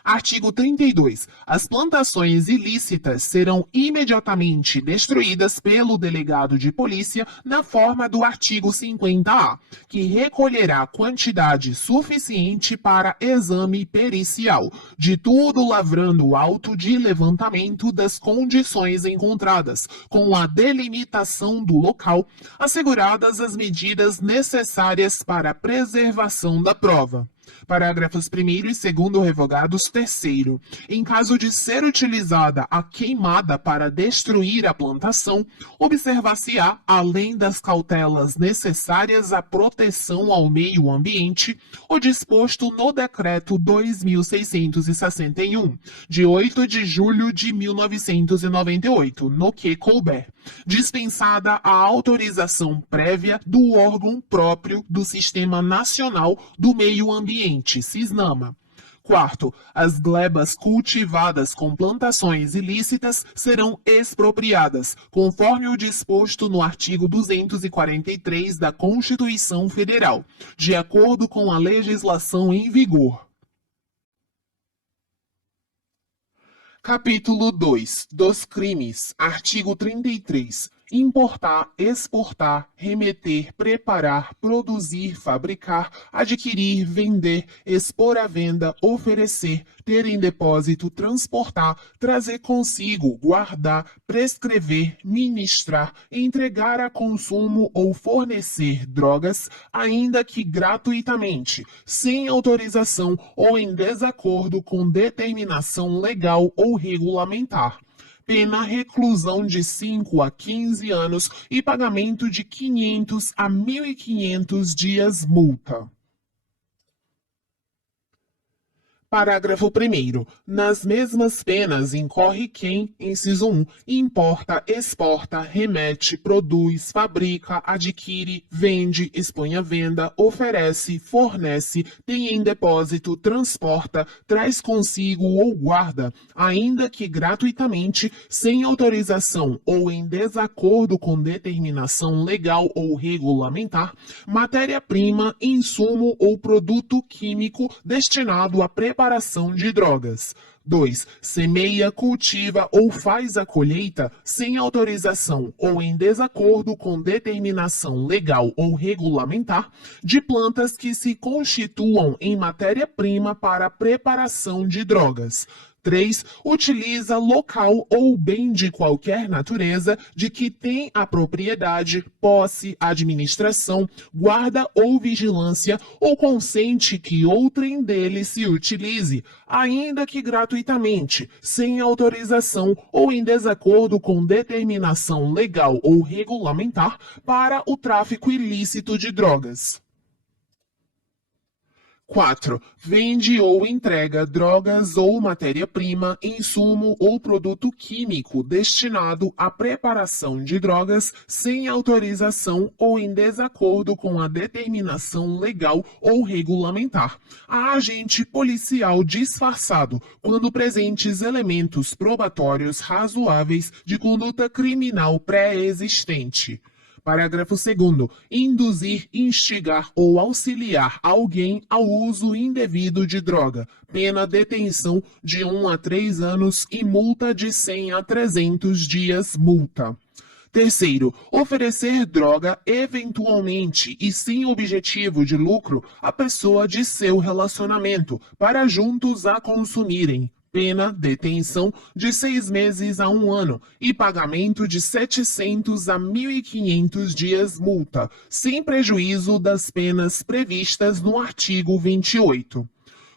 Artigo 32. As plantações ilícitas serão imediatamente destruídas pelo delegado de polícia na forma do artigo 50-A, que recolherá quantidade suficiente para exame pericial, de tudo lavrando auto de levantamento das condições encontradas, com a delimitação do local, asseguradas as medidas necessárias para a preservação da prova. Parágrafos 1º e 2º revogados. Terceiro, em caso de ser utilizada a queimada para destruir a plantação, observar-se-á, além das cautelas necessárias à proteção ao meio ambiente, o disposto no Decreto 2.661, de 8 de julho de 1998, no que couber, dispensada a autorização prévia do órgão próprio do Sistema Nacional do Meio Ambiente, SISNAMA. Quarto, as glebas cultivadas com plantações ilícitas serão expropriadas, conforme o disposto no artigo 243 da Constituição Federal, de acordo com a legislação em vigor. Capítulo 2. Dos crimes. Artigo 33. Importar, exportar, remeter, preparar, produzir, fabricar, adquirir, vender, expor à venda, oferecer, ter em depósito, transportar, trazer consigo, guardar, prescrever, ministrar, entregar a consumo ou fornecer drogas, ainda que gratuitamente, sem autorização ou em desacordo com determinação legal ou regulamentar. Pena reclusão de 5 a 15 anos e pagamento de 500 a 1.500 dias multa. Parágrafo 1º. Nas mesmas penas incorre quem, inciso 1, importa, exporta, remete, produz, fabrica, adquire, vende, expõe à venda, oferece, fornece, tem em depósito, transporta, traz consigo ou guarda, ainda que gratuitamente, sem autorização ou em desacordo com determinação legal ou regulamentar, matéria-prima, insumo ou produto químico destinado à preparação de drogas. 2. Semeia, cultiva ou faz a colheita sem autorização ou em desacordo com determinação legal ou regulamentar de plantas que se constituam em matéria-prima para a preparação de drogas. 3. Utiliza local ou bem de qualquer natureza de que tem a propriedade, posse, administração, guarda ou vigilância ou consente que outrem dele se utilize, ainda que gratuitamente, sem autorização ou em desacordo com determinação legal ou regulamentar para o tráfico ilícito de drogas. 4. Vende ou entrega drogas ou matéria-prima, insumo ou produto químico destinado à preparação de drogas sem autorização ou em desacordo com a determinação legal ou regulamentar a agente policial disfarçado, quando presentes elementos probatórios razoáveis de conduta criminal pré-existente. Parágrafo 2º. Induzir, instigar ou auxiliar alguém ao uso indevido de droga. Pena detenção de 1 a 3 anos e multa de 100 a 300 dias multa. Terceiro, oferecer droga eventualmente e sem objetivo de lucro à pessoa de seu relacionamento, para juntos a consumirem. Pena, detenção de 6 meses a 1 ano e pagamento de 700 a 1.500 dias multa, sem prejuízo das penas previstas no artigo 28.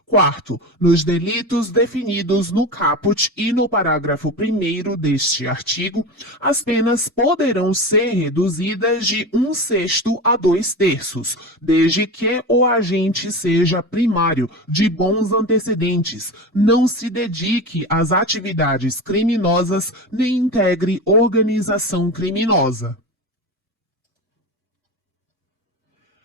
Quarto, nos delitos definidos no caput e no parágrafo 1º deste artigo, as penas poderão ser reduzidas de 1/6 a 2/3, desde que o agente seja primário, de bons antecedentes, não se dedique às atividades criminosas nem integre organização criminosa.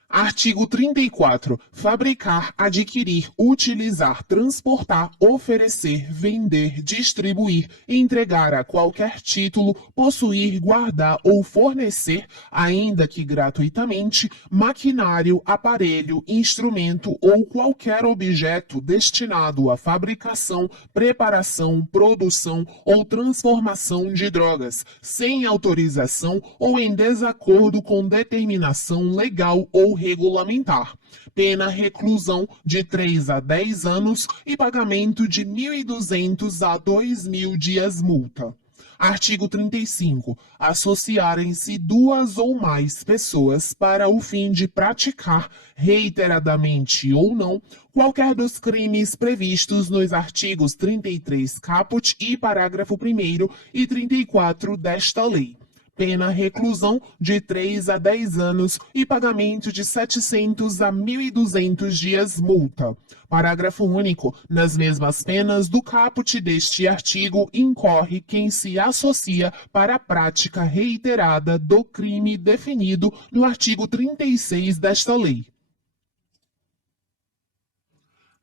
Artigo 34. Fabricar, adquirir, utilizar, transportar, oferecer, vender, distribuir, entregar a qualquer título, possuir, guardar ou fornecer, ainda que gratuitamente, maquinário, aparelho, instrumento ou qualquer objeto destinado à fabricação, preparação, produção ou transformação de drogas, sem autorização ou em desacordo com determinação legal ou regulamentar. Pena reclusão de 3 a 10 anos e pagamento de 1.200 a 2.000 dias multa. Artigo 35. Associarem-se 2 ou mais pessoas para o fim de praticar, reiteradamente ou não, qualquer dos crimes previstos nos artigos 33 caput e parágrafo 1º e 34 desta lei. Pena reclusão de 3 a 10 anos e pagamento de 700 a 1.200 dias multa. Parágrafo único. Nas mesmas penas do caput deste artigo incorre quem se associa para a prática reiterada do crime definido no artigo 36 desta lei.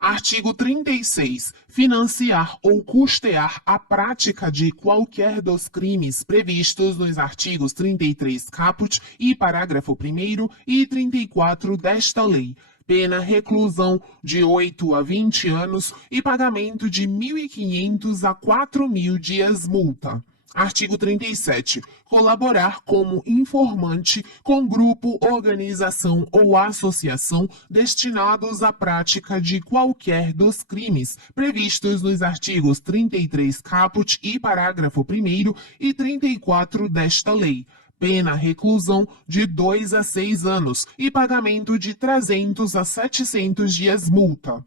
Artigo 36. Financiar ou custear a prática de qualquer dos crimes previstos nos artigos 33 caput e parágrafo 1º e 34 desta lei. Pena reclusão de 8 a 20 anos e pagamento de 1.500 a 4.000 dias multa. Artigo 37. Colaborar como informante com grupo, organização ou associação destinados à prática de qualquer dos crimes previstos nos artigos 33 caput e parágrafo 1º e 34 desta lei. Pena reclusão de 2 a 6 anos e pagamento de 300 a 700 dias multa.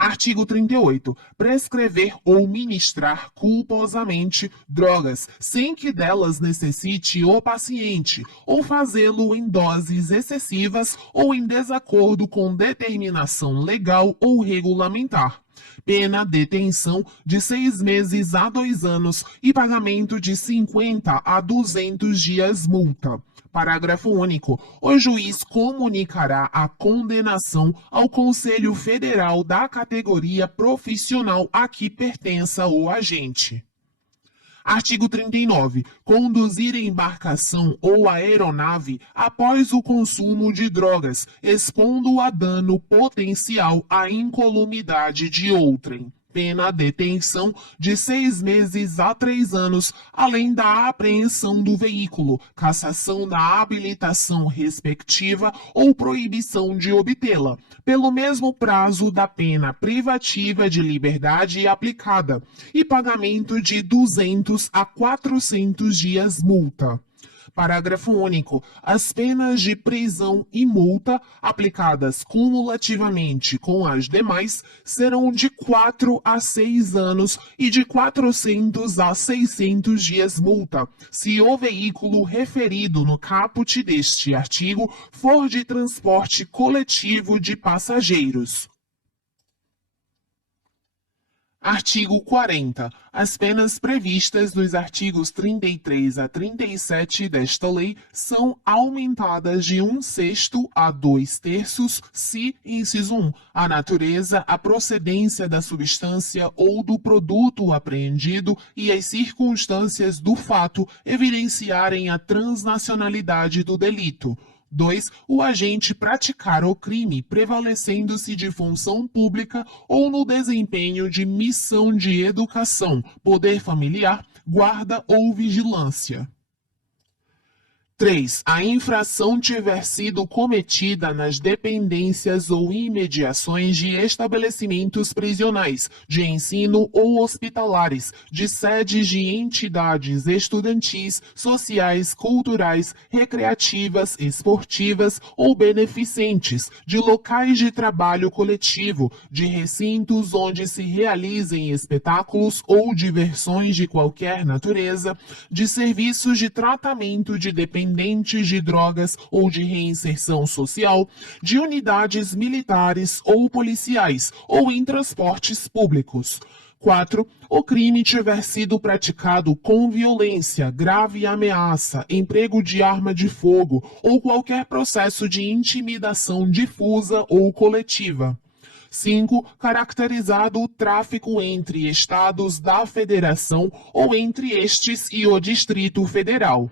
Artigo 38. Prescrever ou ministrar culposamente drogas, sem que delas necessite o paciente, ou fazê-lo em doses excessivas ou em desacordo com determinação legal ou regulamentar. Pena detenção de 6 meses a 2 anos e pagamento de 50 a 200 dias multa. Parágrafo único. O juiz comunicará a condenação ao Conselho Federal da categoria profissional a que pertença o agente. Artigo 39. Conduzir embarcação ou aeronave após o consumo de drogas, expondo a dano potencial à incolumidade de outrem. Pena detenção de 6 meses a 3 anos, além da apreensão do veículo, cassação da habilitação respectiva ou proibição de obtê-la, pelo mesmo prazo da pena privativa de liberdade aplicada, e pagamento de 200 a 400 dias multa. Parágrafo único. As penas de prisão e multa, aplicadas cumulativamente com as demais, serão de 4 a 6 anos e de 400 a 600 dias multa, se o veículo referido no caput deste artigo for de transporte coletivo de passageiros. Artigo 40. As penas previstas nos artigos 33 a 37 desta lei são aumentadas de 1/6 a 2/3 se, inciso 1, a natureza, a procedência da substância ou do produto apreendido e as circunstâncias do fato evidenciarem a transnacionalidade do delito. 2. O agente praticar o crime prevalecendo-se de função pública ou no desempenho de missão de educação, poder familiar, guarda ou vigilância. 3. A infração tiver sido cometida nas dependências ou imediações de estabelecimentos prisionais, de ensino ou hospitalares, de sedes de entidades estudantis, sociais, culturais, recreativas, esportivas ou beneficentes, de locais de trabalho coletivo, de recintos onde se realizem espetáculos ou diversões de qualquer natureza, de serviços de tratamento de dependentes de drogas ou de reinserção social, de unidades militares ou policiais, ou em transportes públicos. 4. O crime tiver sido praticado com violência, grave ameaça, emprego de arma de fogo ou qualquer processo de intimidação difusa ou coletiva. 5. Caracterizado o tráfico entre estados da federação ou entre estes e o Distrito Federal.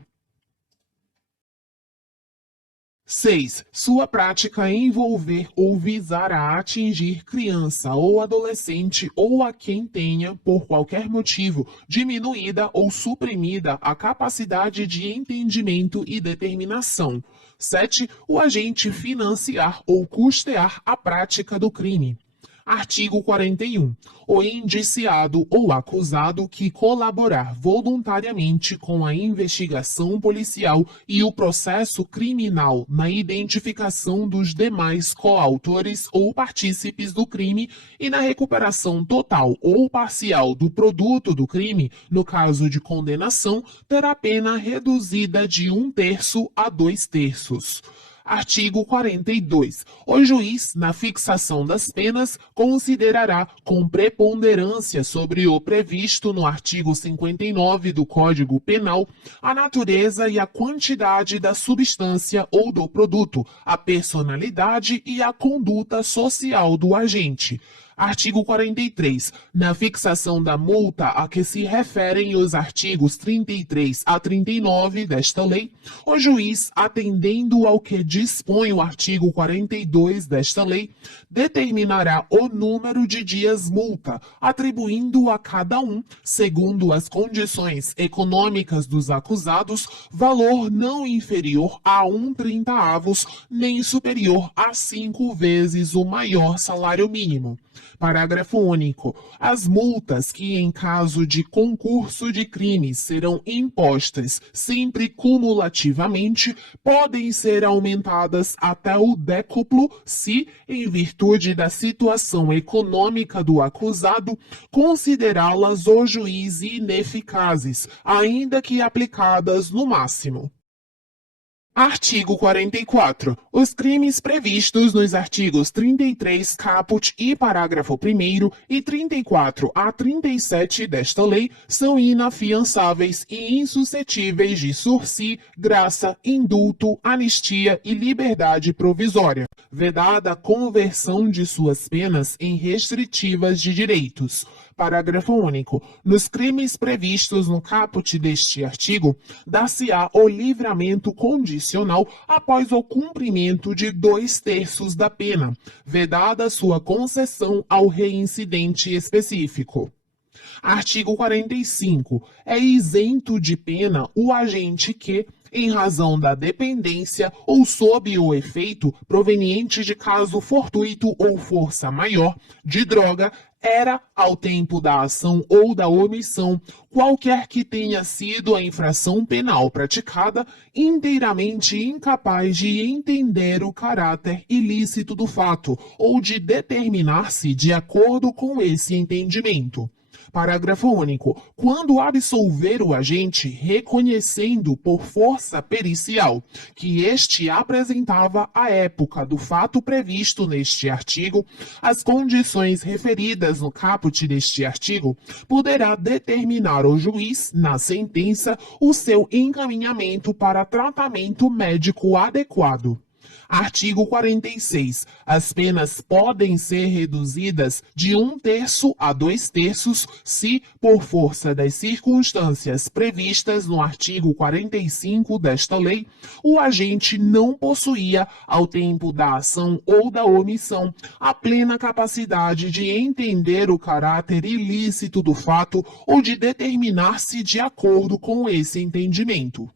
6. Sua prática envolver ou visar a atingir criança ou adolescente ou a quem tenha, por qualquer motivo, diminuída ou suprimida a capacidade de entendimento e determinação. 7. O agente financiar ou custear a prática do crime. Artigo 41. O indiciado ou acusado que colaborar voluntariamente com a investigação policial e o processo criminal na identificação dos demais coautores ou partícipes do crime e na recuperação total ou parcial do produto do crime, no caso de condenação, terá pena reduzida de 1/3 a 2/3. Artigo 42. O juiz, na fixação das penas, considerará com preponderância sobre o previsto no artigo 59 do Código Penal a natureza e a quantidade da substância ou do produto, a personalidade e a conduta social do agente. Artigo 43. Na fixação da multa a que se referem os artigos 33 a 39 desta lei, o juiz, atendendo ao que dispõe o artigo 42 desta lei, determinará o número de dias multa, atribuindo a cada um, segundo as condições econômicas dos acusados, valor não inferior a 1/30 nem superior a 5 vezes o maior salário mínimo. Parágrafo único. As multas que, em caso de concurso de crime, serão impostas sempre cumulativamente, podem ser aumentadas até o décuplo se, em virtude da situação econômica do acusado, considerá-las o juiz ineficazes, ainda que aplicadas no máximo. Artigo 44. Os crimes previstos nos artigos 33 caput e parágrafo 1º e 34 a 37 desta lei são inafiançáveis e insuscetíveis de sursi, graça, indulto, anistia e liberdade provisória, vedada a conversão de suas penas em restritivas de direitos. Parágrafo único. Nos crimes previstos no caput deste artigo, dar-se-á o livramento condicional após o cumprimento de 2/3 da pena, vedada sua concessão ao reincidente específico. Artigo 45. É isento de pena o agente que, em razão da dependência ou sob o efeito proveniente de caso fortuito ou força maior de droga, era, ao tempo da ação ou da omissão, qualquer que tenha sido a infração penal praticada, inteiramente incapaz de entender o caráter ilícito do fato ou de determinar-se de acordo com esse entendimento. Parágrafo único. Quando absolver o agente, reconhecendo por força pericial que este apresentava à época do fato previsto neste artigo as condições referidas no caput deste artigo, poderá determinar o juiz, na sentença, o seu encaminhamento para tratamento médico adequado. Artigo 46. As penas podem ser reduzidas de 1/3 a 2/3 se, por força das circunstâncias previstas no artigo 45 desta lei, o agente não possuía, ao tempo da ação ou da omissão, a plena capacidade de entender o caráter ilícito do fato ou de determinar-se de acordo com esse entendimento.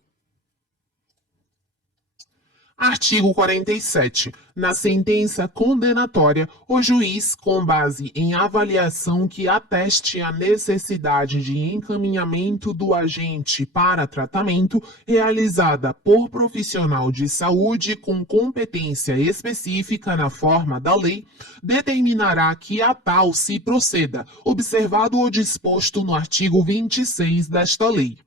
Artigo 47. Na sentença condenatória, o juiz, com base em avaliação que ateste a necessidade de encaminhamento do agente para tratamento, realizada por profissional de saúde com competência específica na forma da lei, determinará que a tal se proceda, observado o disposto no artigo 26 desta lei.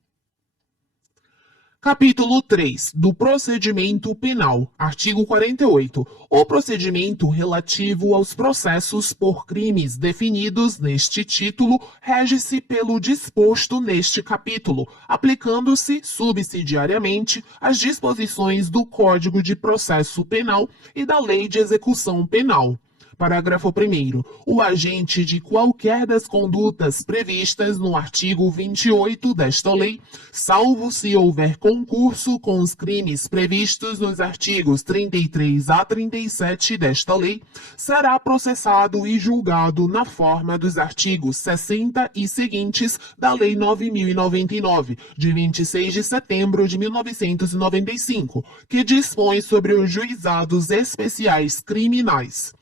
Capítulo 3 do Procedimento Penal. Artigo 48. O procedimento relativo aos processos por crimes definidos neste título rege-se pelo disposto neste capítulo, aplicando-se subsidiariamente as disposições do Código de Processo Penal e da Lei de Execução Penal. Parágrafo 1º. O agente de qualquer das condutas previstas no artigo 28 desta lei, salvo se houver concurso com os crimes previstos nos artigos 33 a 37 desta lei, será processado e julgado na forma dos artigos 60 e seguintes da Lei 9.099, de 26 de setembro de 1995, que dispõe sobre os juizados especiais criminais.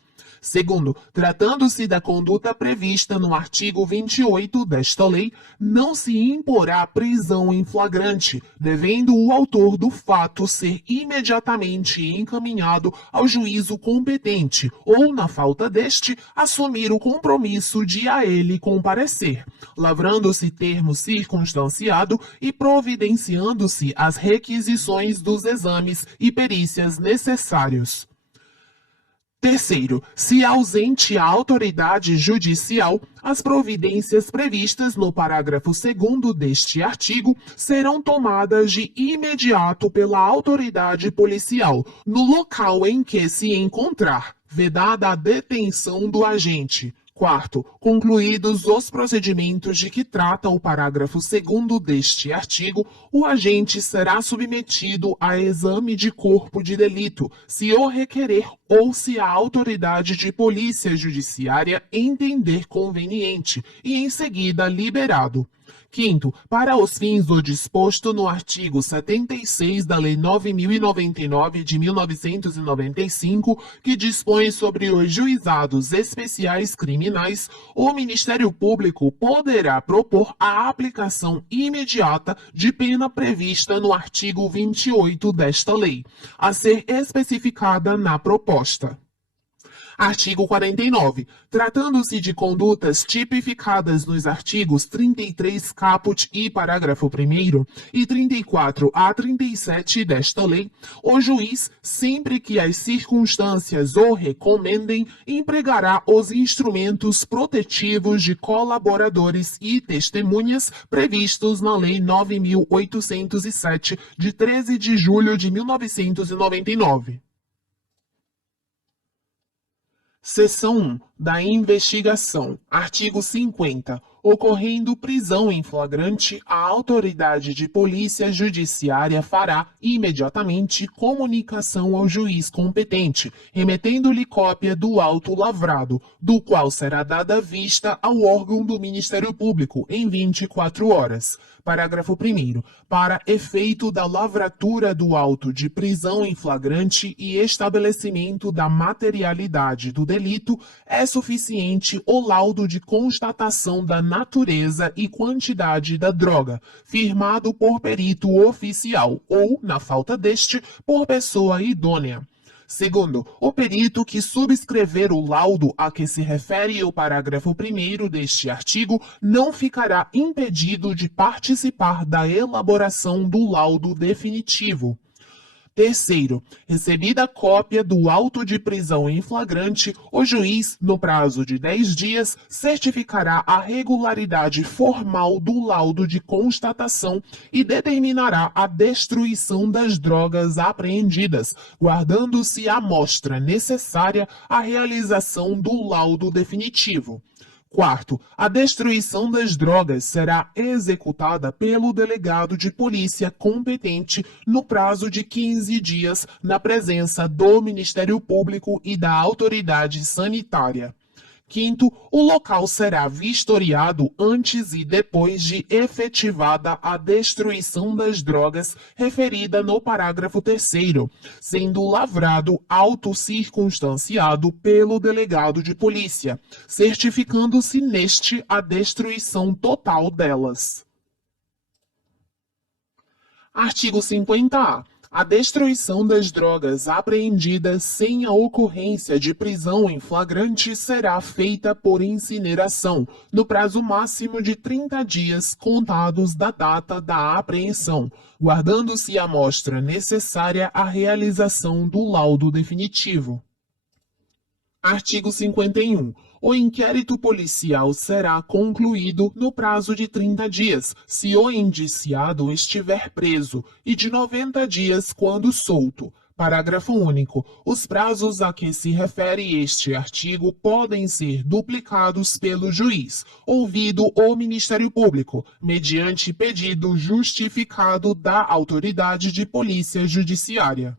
Segundo, tratando-se da conduta prevista no artigo 28 desta lei, não se imporá prisão em flagrante, devendo o autor do fato ser imediatamente encaminhado ao juízo competente ou, na falta deste, assumir o compromisso de a ele comparecer, lavrando-se termo circunstanciado e providenciando-se as requisições dos exames e perícias necessários. Terceiro, se ausente a autoridade judicial, as providências previstas no parágrafo 2º deste artigo serão tomadas de imediato pela autoridade policial, no local em que se encontrar, vedada a detenção do agente. Quarto, concluídos os procedimentos de que trata o parágrafo 2º deste artigo, o agente será submetido a exame de corpo de delito, se o requerer ou se a autoridade de polícia judiciária entender conveniente, e em seguida liberado. Quinto, para os fins do disposto no artigo 76 da Lei 9.099 de 1995, que dispõe sobre os juizados especiais criminais, o Ministério Público poderá propor a aplicação imediata de pena prevista no artigo 28 desta lei, a ser especificada na proposta. Artigo 49. Tratando-se de condutas tipificadas nos artigos 33 caput e parágrafo 1º e 34 a 37 desta lei, o juiz, sempre que as circunstâncias o recomendem, empregará os instrumentos protetivos de colaboradores e testemunhas previstos na Lei 9.807, de 13 de julho de 1999. Seção 1. Da investigação. Artigo 50. Ocorrendo prisão em flagrante, a autoridade de polícia judiciária fará imediatamente comunicação ao juiz competente, remetendo-lhe cópia do auto lavrado, do qual será dada vista ao órgão do Ministério Público em 24 horas. Parágrafo 1º. Para efeito da lavratura do auto de prisão em flagrante e estabelecimento da materialidade do delito, é suficiente o laudo de constatação da natureza e quantidade da droga, firmado por perito oficial ou, na falta deste, por pessoa idônea. Segundo, o perito que subscrever o laudo a que se refere o parágrafo 1º deste artigo não ficará impedido de participar da elaboração do laudo definitivo. Terceiro, recebida a cópia do auto de prisão em flagrante, o juiz, no prazo de 10 dias, certificará a regularidade formal do laudo de constatação e determinará a destruição das drogas apreendidas, guardando-se a amostra necessária à realização do laudo definitivo. Quarto, a destruição das drogas será executada pelo delegado de polícia competente no prazo de 15 dias, na presença do Ministério Público e da autoridade sanitária. Quinto, o local será vistoriado antes e depois de efetivada a destruição das drogas referida no parágrafo 3º, sendo lavrado auto circunstanciado pelo delegado de polícia, certificando-se neste a destruição total delas. Artigo 50-A. A destruição das drogas apreendidas sem a ocorrência de prisão em flagrante será feita por incineração, no prazo máximo de 30 dias contados da data da apreensão, guardando-se a amostra necessária à realização do laudo definitivo. Artigo 51. O inquérito policial será concluído no prazo de 30 dias, se o indiciado estiver preso, e de 90 dias quando solto. Parágrafo único. Os prazos a que se refere este artigo podem ser duplicados pelo juiz, ouvido o Ministério Público, mediante pedido justificado da autoridade de polícia judiciária.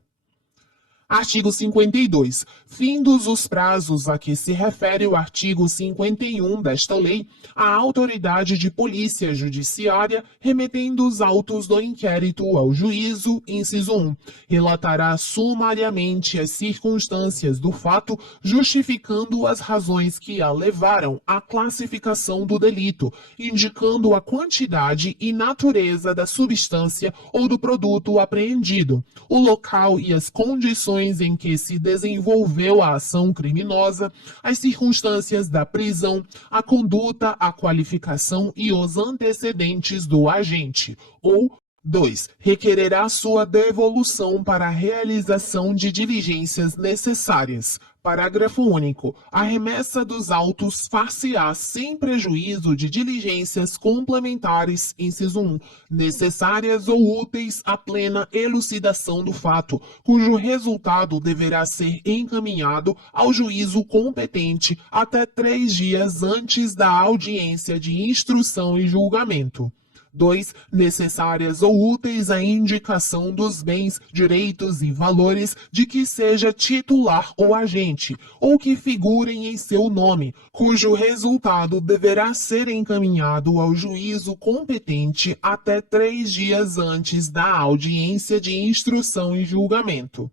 Artigo 52. Findos os prazos a que se refere o artigo 51 desta lei, a autoridade de polícia judiciária, remetendo os autos do inquérito ao juízo, inciso 1, relatará sumariamente as circunstâncias do fato, justificando as razões que a levaram à classificação do delito, indicando a quantidade e natureza da substância ou do produto apreendido, o local e as condições em que se desenvolveu a ação criminosa, as circunstâncias da prisão, a conduta, a qualificação e os antecedentes do agente, ou 2. Requererá sua devolução para a realização de diligências necessárias. Parágrafo único. A remessa dos autos far-se-á sem prejuízo de diligências complementares, inciso 1, necessárias ou úteis à plena elucidação do fato, cujo resultado deverá ser encaminhado ao juízo competente até 3 dias antes da audiência de instrução e julgamento. 2. Necessárias ou úteis à indicação dos bens, direitos e valores de que seja titular ou agente, ou que figurem em seu nome, cujo resultado deverá ser encaminhado ao juízo competente até 3 dias antes da audiência de instrução e julgamento.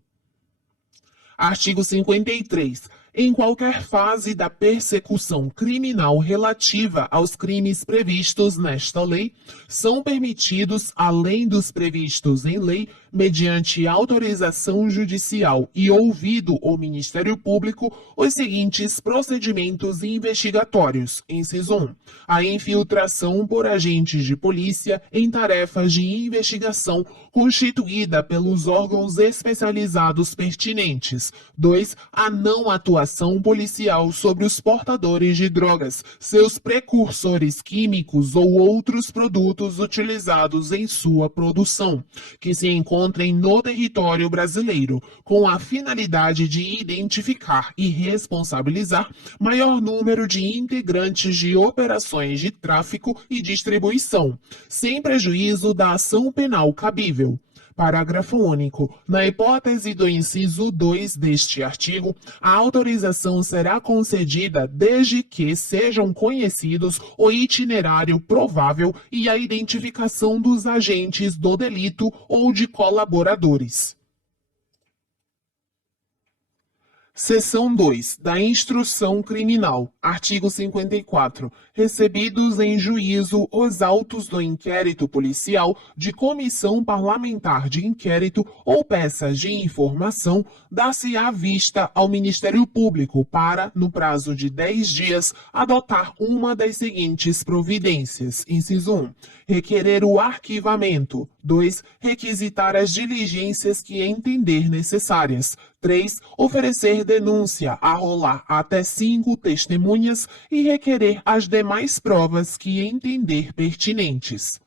Artigo 53. Em qualquer fase da persecução criminal relativa aos crimes previstos nesta lei, são permitidos, além dos previstos em lei, mediante autorização judicial e ouvido o Ministério Público, os seguintes procedimentos investigatórios. Inciso 1. A infiltração por agentes de polícia em tarefas de investigação constituída pelos órgãos especializados pertinentes. 2. A não atuação policial sobre os portadores de drogas, seus precursores químicos ou outros produtos utilizados em sua produção, que se encontrem no território brasileiro, com a finalidade de identificar e responsabilizar maior número de integrantes de operações de tráfico e distribuição, sem prejuízo da ação penal cabível. Parágrafo único. Na hipótese do inciso 2 deste artigo, a autorização será concedida desde que sejam conhecidos o itinerário provável e a identificação dos agentes do delito ou de colaboradores. Seção 2. Da Instrução Criminal. Artigo 54. Recebidos em juízo os autos do inquérito policial, de comissão parlamentar de inquérito ou peças de informação, dá-se-á vista ao Ministério Público para, no prazo de 10 dias, adotar uma das seguintes providências. Inciso 1. Requerer o arquivamento. 2. Requisitar as diligências que entender necessárias. 3. Oferecer denúncia, arrolar até 5 testemunhas e requerer as demais provas que entender pertinentes.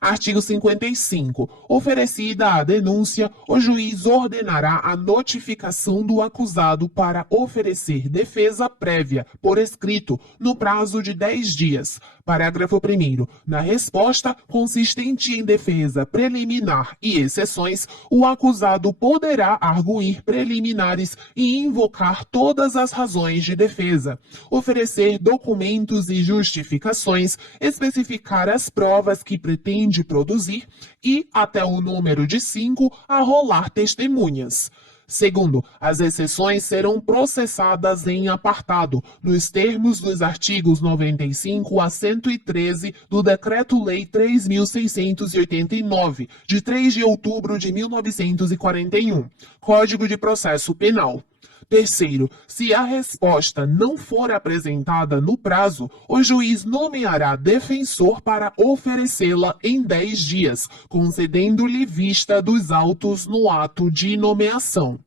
Artigo 55. Oferecida a denúncia, o juiz ordenará a notificação do acusado para oferecer defesa prévia, por escrito, no prazo de 10 dias. Parágrafo 1º. Na resposta consistente em defesa preliminar e exceções, o acusado poderá arguir preliminares e invocar todas as razões de defesa, oferecer documentos e justificações, especificar as provas que pretende produzir e, até o número de 5, arrolar testemunhas. Segundo, as exceções serão processadas em apartado, nos termos dos artigos 95 a 113 do Decreto-Lei 3.689, de 3 de outubro de 1941, Código de Processo Penal. Terceiro, se a resposta não for apresentada no prazo, o juiz nomeará defensor para oferecê-la em 10 dias, concedendo-lhe vista dos autos no ato de nomeação.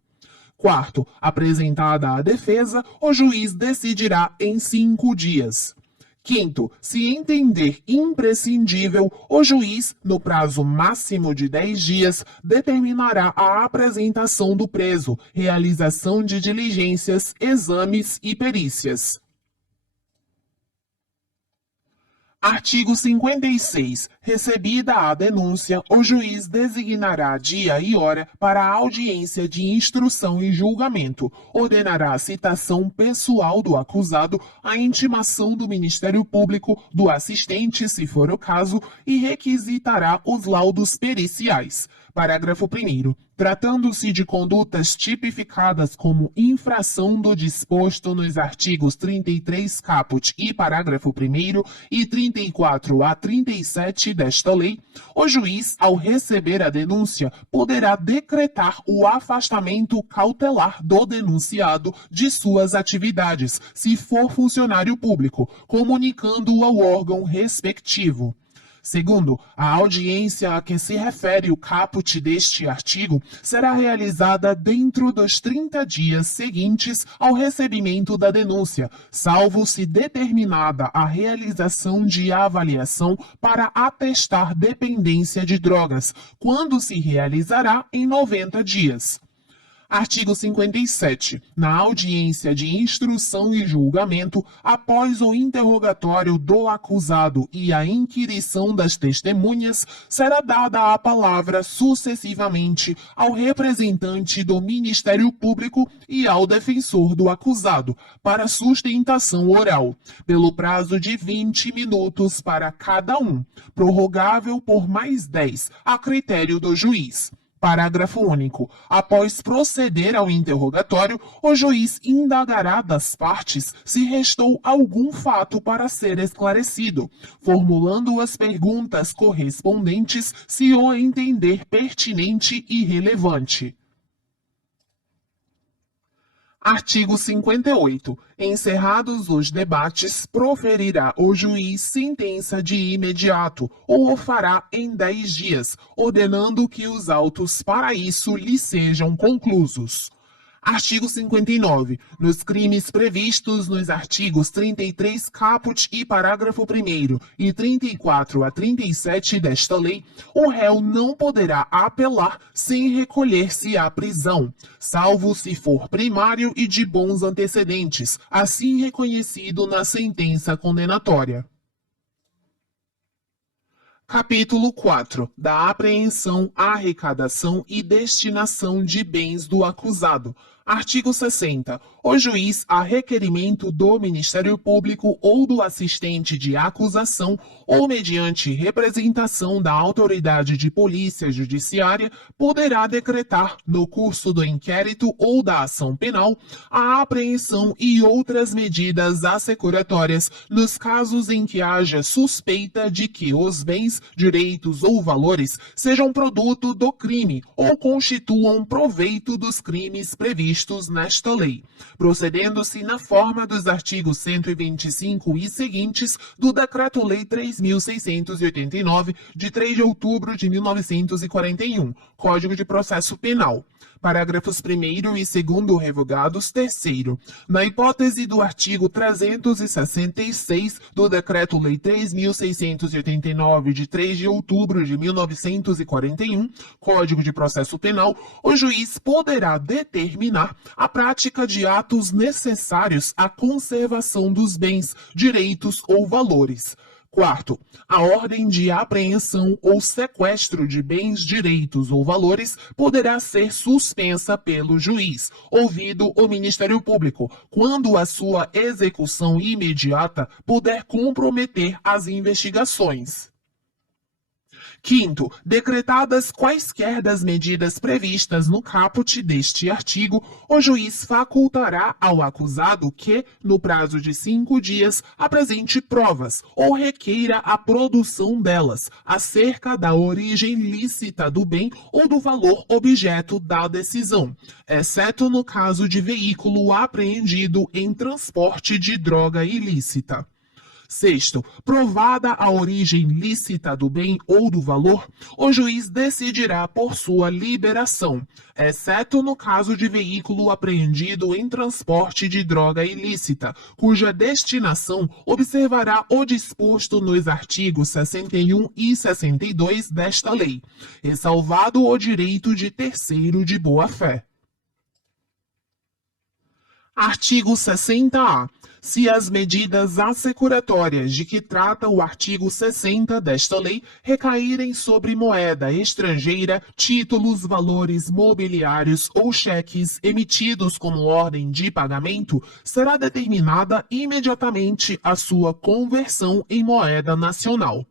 Quarto, apresentada a defesa, o juiz decidirá em 5 dias. Quinto, se entender imprescindível, o juiz, no prazo máximo de 10 dias, determinará a apresentação do preso, realização de diligências, exames e perícias. Artigo 56. Recebida a denúncia, o juiz designará dia e hora para a audiência de instrução e julgamento, ordenará a citação pessoal do acusado, a intimação do Ministério Público, do assistente, se for o caso, e requisitará os laudos periciais. Parágrafo 1º. Tratando-se de condutas tipificadas como infração do disposto nos artigos 33 caput e parágrafo 1º e 34 a 37 desta lei, o juiz, ao receber a denúncia, poderá decretar o afastamento cautelar do denunciado de suas atividades, se for funcionário público, comunicando-o ao órgão respectivo. Segundo, a audiência a que se refere o caput deste artigo será realizada dentro dos 30 dias seguintes ao recebimento da denúncia, salvo se determinada a realização de avaliação para atestar dependência de drogas, quando se realizará em 90 dias. Artigo 57. Na audiência de instrução e julgamento, após o interrogatório do acusado e a inquirição das testemunhas, será dada a palavra sucessivamente ao representante do Ministério Público e ao defensor do acusado, para sustentação oral, pelo prazo de 20 minutos para cada um, prorrogável por mais 10, a critério do juiz. Parágrafo único. Após proceder ao interrogatório, o juiz indagará das partes se restou algum fato para ser esclarecido, formulando as perguntas correspondentes se o entender pertinente e relevante. Artigo 58. Encerrados os debates, proferirá o juiz sentença de imediato ou o fará em 10 dias, ordenando que os autos para isso lhe sejam conclusos. Artigo 59. Nos crimes previstos nos artigos 33 caput e parágrafo 1º e 34 a 37 desta lei, o réu não poderá apelar sem recolher-se à prisão, salvo se for primário e de bons antecedentes, assim reconhecido na sentença condenatória. Capítulo 4. Da apreensão, arrecadação e destinação de bens do acusado. Artigo 60. O juiz, a requerimento do Ministério Público ou do assistente de acusação, ou mediante representação da autoridade de polícia judiciária, poderá decretar, no curso do inquérito ou da ação penal, a apreensão e outras medidas assecuratórias nos casos em que haja suspeita de que os bens, direitos ou valores sejam produto do crime ou constituam proveito dos crimes previstos nesta lei, procedendo-se na forma dos artigos 125 e seguintes do Decreto-Lei 3.689, de 3 de outubro de 1941, Código de Processo Penal. Parágrafos 1º e 2º revogados. 3º. Na hipótese do artigo 366 do Decreto-Lei 3.689, de 3 de outubro de 1941, Código de Processo Penal, o juiz poderá determinar a prática de atos necessários à conservação dos bens, direitos ou valores. 4. A ordem de apreensão ou sequestro de bens, direitos ou valores poderá ser suspensa pelo juiz, ouvido o Ministério Público, quando a sua execução imediata puder comprometer as investigações. 5º. Decretadas quaisquer das medidas previstas no caput deste artigo, o juiz facultará ao acusado que, no prazo de 5 dias, apresente provas ou requeira a produção delas, acerca da origem lícita do bem ou do valor objeto da decisão, exceto no caso de veículo apreendido em transporte de droga ilícita. 6º. Provada a origem lícita do bem ou do valor, o juiz decidirá por sua liberação, exceto no caso de veículo apreendido em transporte de droga ilícita, cuja destinação observará o disposto nos artigos 61 e 62 desta lei, ressalvado o direito de terceiro de boa-fé. Artigo 60-A. Se as medidas assecuratórias de que trata o artigo 60 desta lei recaírem sobre moeda estrangeira, títulos, valores mobiliários ou cheques emitidos como ordem de pagamento, será determinada imediatamente a sua conversão em moeda nacional.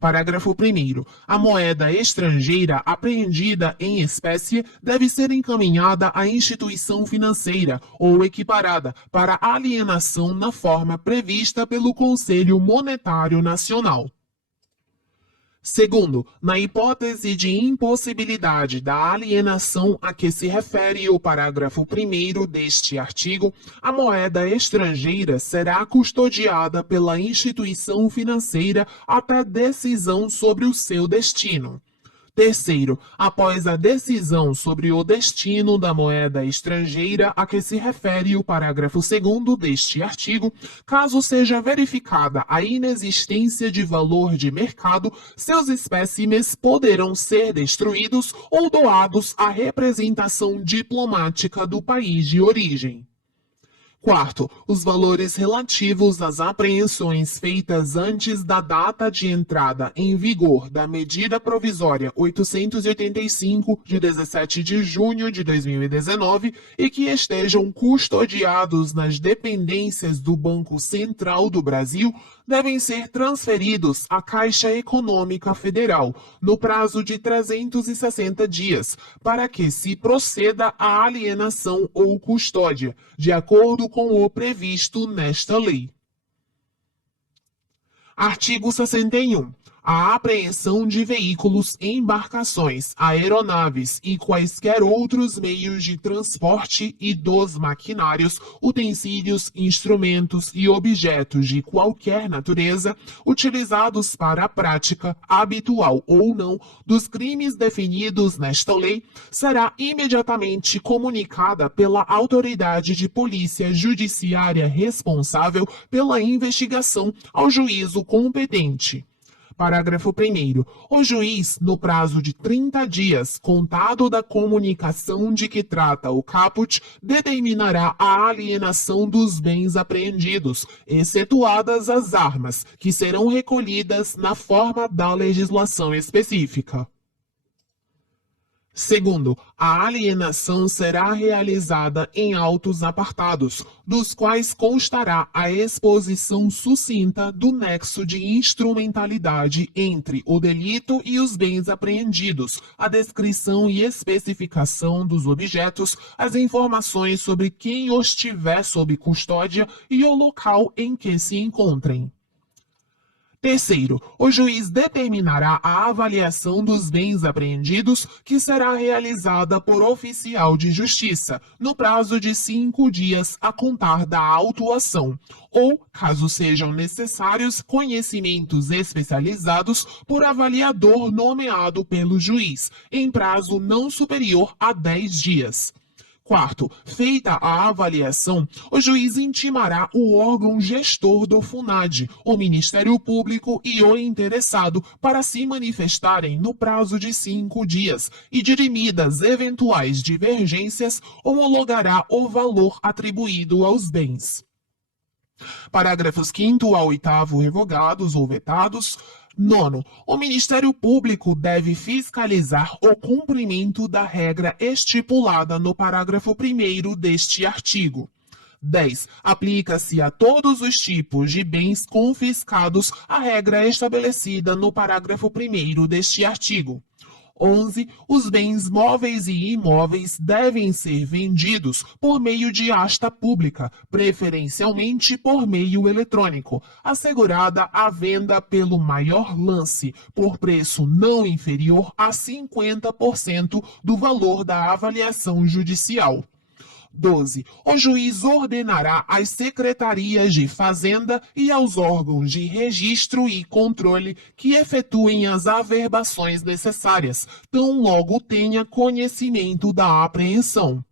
Parágrafo 1º. A moeda estrangeira apreendida em espécie deve ser encaminhada à instituição financeira ou equiparada para alienação na forma prevista pelo Conselho Monetário Nacional. 2º, na hipótese de impossibilidade da alienação a que se refere o parágrafo 1º deste artigo, a moeda estrangeira será custodiada pela instituição financeira até decisão sobre o seu destino. 3º, após a decisão sobre o destino da moeda estrangeira a que se refere o parágrafo 2º deste artigo, caso seja verificada a inexistência de valor de mercado, seus espécimes poderão ser destruídos ou doados à representação diplomática do país de origem. 4º, os valores relativos às apreensões feitas antes da data de entrada em vigor da medida provisória 885, de 17 de junho de 2019, e que estejam custodiados nas dependências do Banco Central do Brasil, devem ser transferidos à Caixa Econômica Federal no prazo de 360 dias, para que se proceda à alienação ou custódia, de acordo com o previsto nesta lei. Artigo 61. A apreensão de veículos, embarcações, aeronaves e quaisquer outros meios de transporte e dos maquinários, utensílios, instrumentos e objetos de qualquer natureza utilizados para a prática, habitual ou não, dos crimes definidos nesta lei, será imediatamente comunicada pela autoridade de polícia judiciária responsável pela investigação ao juízo competente. Parágrafo 1º. O juiz, no prazo de 30 dias, contado da comunicação de que trata o caput, determinará a alienação dos bens apreendidos, excetuadas as armas, que serão recolhidas na forma da legislação específica. Segundo, a alienação será realizada em autos apartados, dos quais constará a exposição sucinta do nexo de instrumentalidade entre o delito e os bens apreendidos, a descrição e especificação dos objetos, as informações sobre quem os tiver sob custódia e o local em que se encontrem. Terceiro, o juiz determinará a avaliação dos bens apreendidos, que será realizada por oficial de justiça, no prazo de 5 dias a contar da autuação, ou, caso sejam necessários, conhecimentos especializados por avaliador nomeado pelo juiz, em prazo não superior a 10 dias. Quarto, feita a avaliação, o juiz intimará o órgão gestor do FUNAD, o Ministério Público e o interessado para se manifestarem no prazo de 5 dias e, dirimidas eventuais divergências, homologará o valor atribuído aos bens. Parágrafos 5º a 8º revogados ou vetados. Nono, o Ministério Público deve fiscalizar o cumprimento da regra estipulada no parágrafo 1º deste artigo. 10. Aplica-se a todos os tipos de bens confiscados a regra estabelecida no parágrafo 1º deste artigo. 11. Os bens móveis e imóveis devem ser vendidos por meio de asta pública, preferencialmente por meio eletrônico, assegurada a venda pelo maior lance, por preço não inferior a 50% do valor da avaliação judicial. 12. O juiz ordenará às secretarias de Fazenda e aos órgãos de registro e controle que efetuem as averbações necessárias, tão logo tenha conhecimento da apreensão.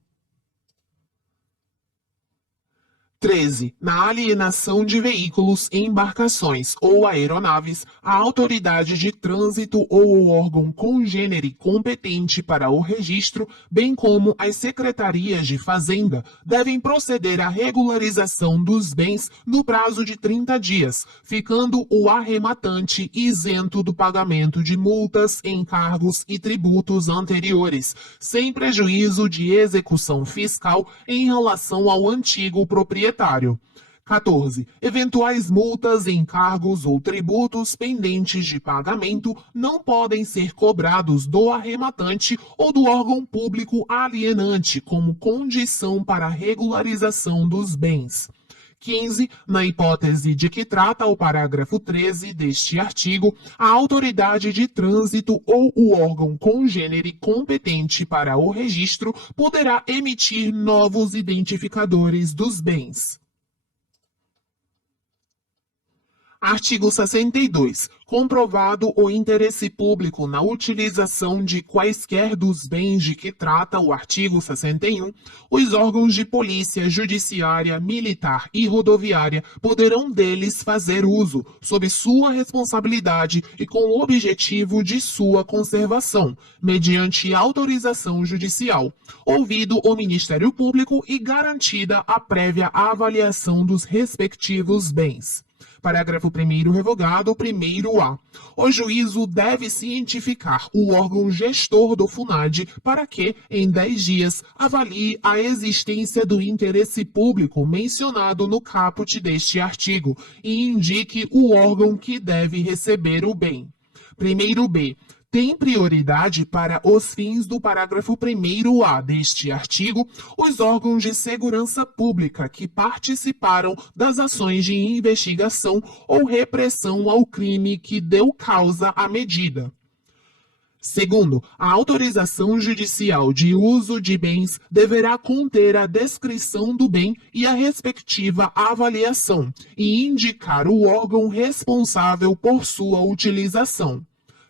13. Na alienação de veículos, embarcações ou aeronaves, a autoridade de trânsito ou o órgão congênere competente para o registro, bem como as secretarias de Fazenda, devem proceder à regularização dos bens no prazo de 30 dias, ficando o arrematante isento do pagamento de multas, encargos e tributos anteriores, sem prejuízo de execução fiscal em relação ao antigo proprietário. 14. Eventuais multas, encargos ou tributos pendentes de pagamento não podem ser cobrados do arrematante ou do órgão público alienante como condição para a regularização dos bens. 15. Na hipótese de que trata o parágrafo 13 deste artigo, a autoridade de trânsito ou o órgão congênere competente para o registro poderá emitir novos identificadores dos bens. Artigo 62. Comprovado o interesse público na utilização de quaisquer dos bens de que trata o artigo 61, os órgãos de polícia judiciária, militar e rodoviária poderão deles fazer uso, sob sua responsabilidade e com o objetivo de sua conservação, mediante autorização judicial, ouvido o Ministério Público e garantida a prévia avaliação dos respectivos bens. Parágrafo 1º revogado, 1º-A. O juízo deve cientificar o órgão gestor do FUNAD para que, em 10 dias, avalie a existência do interesse público mencionado no caput deste artigo e indique o órgão que deve receber o bem. 1º-B. Tem prioridade para os fins do parágrafo 1º-A deste artigo os órgãos de segurança pública que participaram das ações de investigação ou repressão ao crime que deu causa à medida. Segundo, a autorização judicial de uso de bens deverá conter a descrição do bem e a respectiva avaliação e indicar o órgão responsável por sua utilização.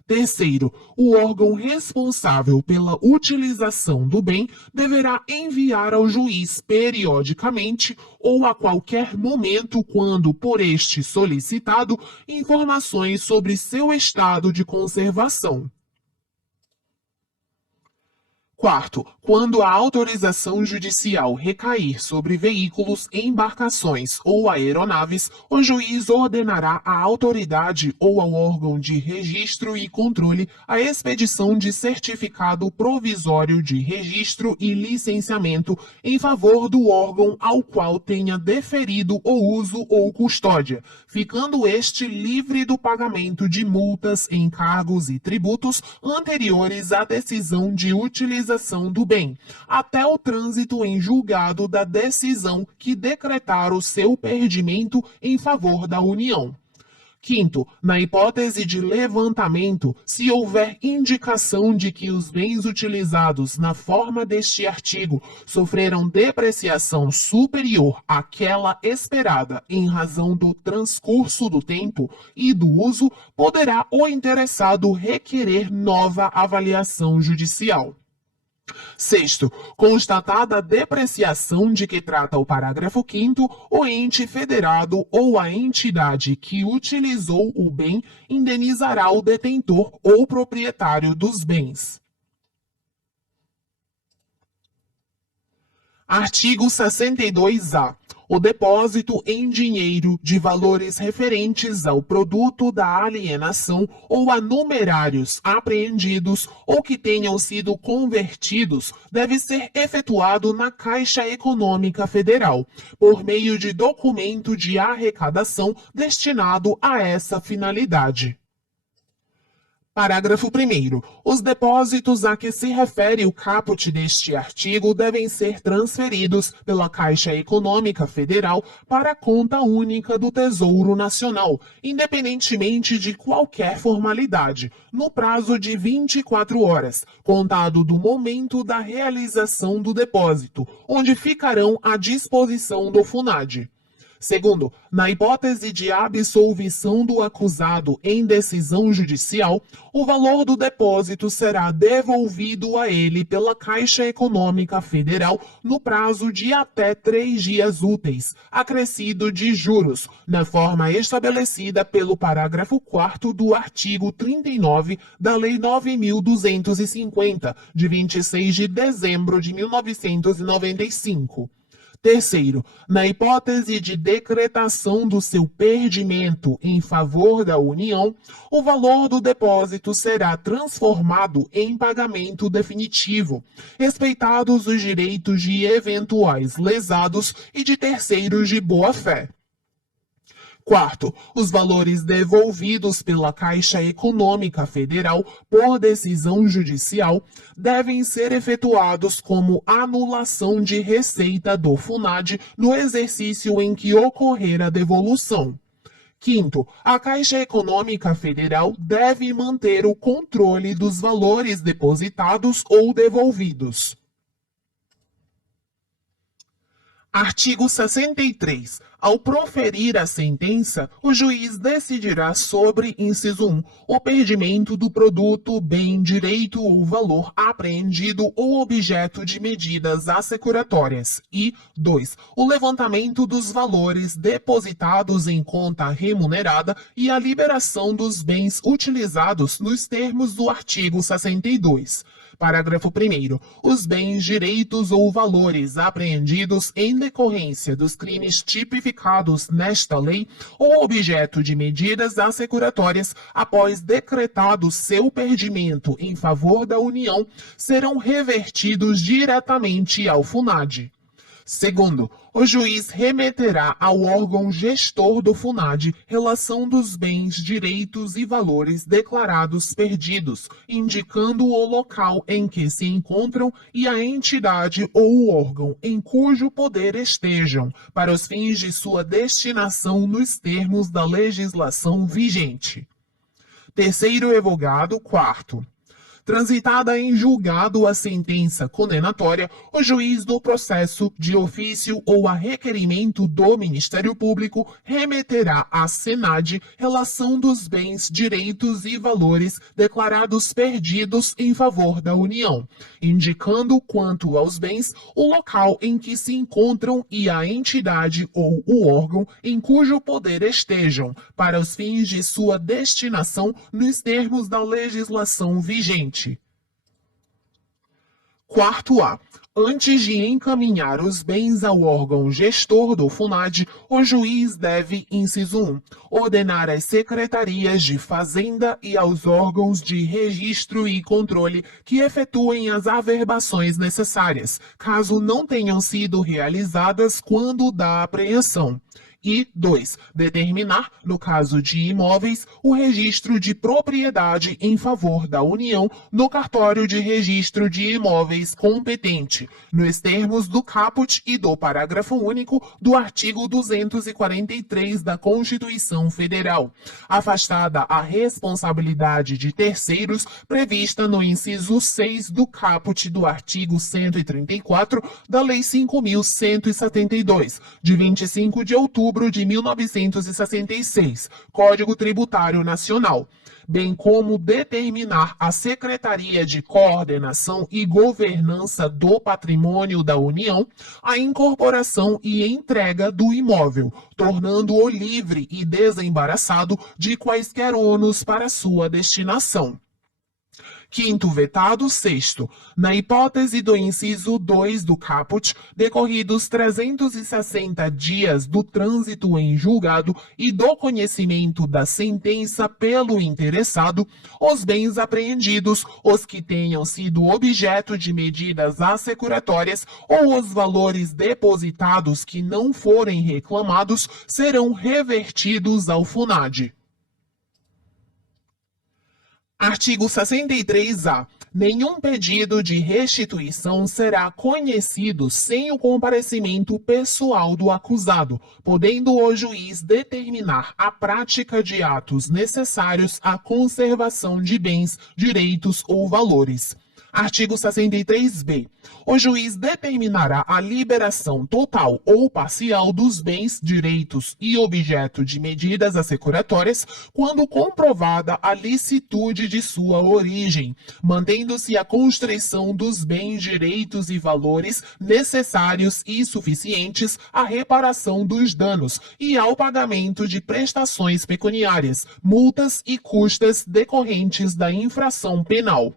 Terceiro, o órgão responsável pela utilização do bem deverá enviar ao juiz periodicamente ou a qualquer momento, quando por este solicitado, informações sobre seu estado de conservação. Quarto, quando a autorização judicial recair sobre veículos, embarcações ou aeronaves, o juiz ordenará à autoridade ou ao órgão de registro e controle a expedição de certificado provisório de registro e licenciamento em favor do órgão ao qual tenha deferido o uso ou custódia, ficando este livre do pagamento de multas, encargos e tributos anteriores à decisão de utilização do bem, até o trânsito em julgado da decisão que decretar o seu perdimento em favor da União. Quinto, na hipótese de levantamento, se houver indicação de que os bens utilizados na forma deste artigo sofreram depreciação superior àquela esperada em razão do transcurso do tempo e do uso, poderá o interessado requerer nova avaliação judicial. Sexto, constatada a depreciação de que trata o parágrafo 5º, o ente federado ou a entidade que utilizou o bem indenizará o detentor ou proprietário dos bens. Artigo 62-A. O depósito em dinheiro de valores referentes ao produto da alienação ou a numerários apreendidos ou que tenham sido convertidos deve ser efetuado na Caixa Econômica Federal, por meio de documento de arrecadação destinado a essa finalidade. Parágrafo 1º. Os depósitos a que se refere o caput deste artigo devem ser transferidos pela Caixa Econômica Federal para a conta única do Tesouro Nacional, independentemente de qualquer formalidade, no prazo de 24 horas, contado do momento da realização do depósito, onde ficarão à disposição do FUNAD. Segundo, na hipótese de absolvição do acusado em decisão judicial, o valor do depósito será devolvido a ele pela Caixa Econômica Federal no prazo de até 3 dias úteis, acrescido de juros, na forma estabelecida pelo parágrafo 4º do artigo 39 da Lei 9.250, de 26 de dezembro de 1995. Terceiro, na hipótese de decretação do seu perdimento em favor da União, o valor do depósito será transformado em pagamento definitivo, respeitados os direitos de eventuais lesados e de terceiros de boa-fé. Quarto, os valores devolvidos pela Caixa Econômica Federal por decisão judicial devem ser efetuados como anulação de receita do FUNAD no exercício em que ocorrer a devolução. Quinto, a Caixa Econômica Federal deve manter o controle dos valores depositados ou devolvidos. Artigo 63. Ao proferir a sentença, o juiz decidirá sobre, inciso 1, o perdimento do produto, bem, direito ou valor apreendido ou objeto de medidas assecuratórias e, 2, o levantamento dos valores depositados em conta remunerada e a liberação dos bens utilizados nos termos do artigo 62. Parágrafo 1º. Os bens, direitos ou valores apreendidos em decorrência dos crimes tipificados nesta lei ou objeto de medidas assecuratórias após decretado seu perdimento em favor da União serão revertidos diretamente ao FUNAD. Segundo, o juiz remeterá ao órgão gestor do FUNAD relação dos bens, direitos e valores declarados perdidos, indicando o local em que se encontram e a entidade ou o órgão em cujo poder estejam, para os fins de sua destinação nos termos da legislação vigente. Terceiro revogado, quarto. Transitada em julgado a sentença condenatória, o juiz do processo, de ofício ou a requerimento do Ministério Público, remeterá à SENAD relação dos bens, direitos e valores declarados perdidos em favor da União, indicando quanto aos bens, o local em que se encontram e a entidade ou o órgão em cujo poder estejam, para os fins de sua destinação nos termos da legislação vigente. Quarto A. Antes de encaminhar os bens ao órgão gestor do FUNAD, o juiz deve, inciso 1, ordenar às secretarias de Fazenda e aos órgãos de registro e controle que efetuem as averbações necessárias, caso não tenham sido realizadas quando da apreensão. E 2. Determinar, no caso de imóveis, o registro de propriedade em favor da União no cartório de registro de imóveis competente, nos termos do caput e do parágrafo único do artigo 243 da Constituição Federal, afastada a responsabilidade de terceiros prevista no inciso 6 do caput do artigo 134 da Lei 5.172, de 25 de outubro de 1966, Código Tributário Nacional, bem como determinar a Secretaria de Coordenação e Governança do Patrimônio da União a incorporação e entrega do imóvel, tornando-o livre e desembaraçado de quaisquer ônus para sua destinação. Quinto vetado, sexto. Na hipótese do inciso 2 do caput, decorridos 360 dias do trânsito em julgado e do conhecimento da sentença pelo interessado, os bens apreendidos, os que tenham sido objeto de medidas assecuratórias ou os valores depositados que não forem reclamados, serão revertidos ao FUNAD. Artigo 63-A. Nenhum pedido de restituição será conhecido sem o comparecimento pessoal do acusado, podendo o juiz determinar a prática de atos necessários à conservação de bens, direitos ou valores. Artigo 63-B. O juiz determinará a liberação total ou parcial dos bens, direitos e objeto de medidas assecuratórias quando comprovada a licitude de sua origem, mantendo-se a constrição dos bens, direitos e valores necessários e suficientes à reparação dos danos e ao pagamento de prestações pecuniárias, multas e custas decorrentes da infração penal.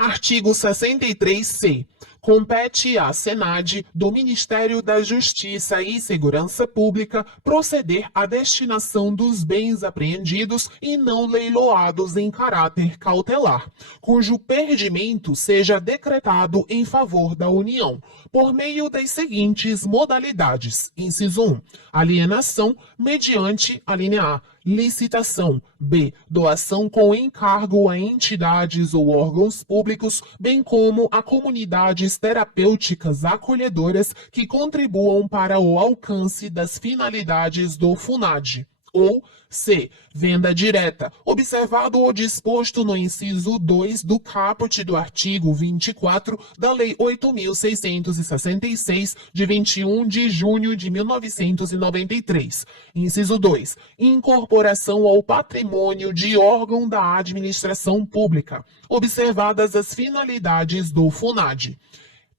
Artigo 63-C. Compete à SENAD, do Ministério da Justiça e Segurança Pública, proceder à destinação dos bens apreendidos e não leiloados em caráter cautelar, cujo perdimento seja decretado em favor da União, por meio das seguintes modalidades. Inciso 1. Alienação mediante, alínea A, licitação. B. Doação com encargo a entidades ou órgãos públicos, bem como a comunidades terapêuticas acolhedoras que contribuam para o alcance das finalidades do FUNAD. Ou C. Venda direta, observado o disposto no inciso 2 do caput do artigo 24 da Lei 8.666, de 21 de junho de 1993. Inciso 2. Incorporação ao patrimônio de órgão da administração pública, observadas as finalidades do FUNAD.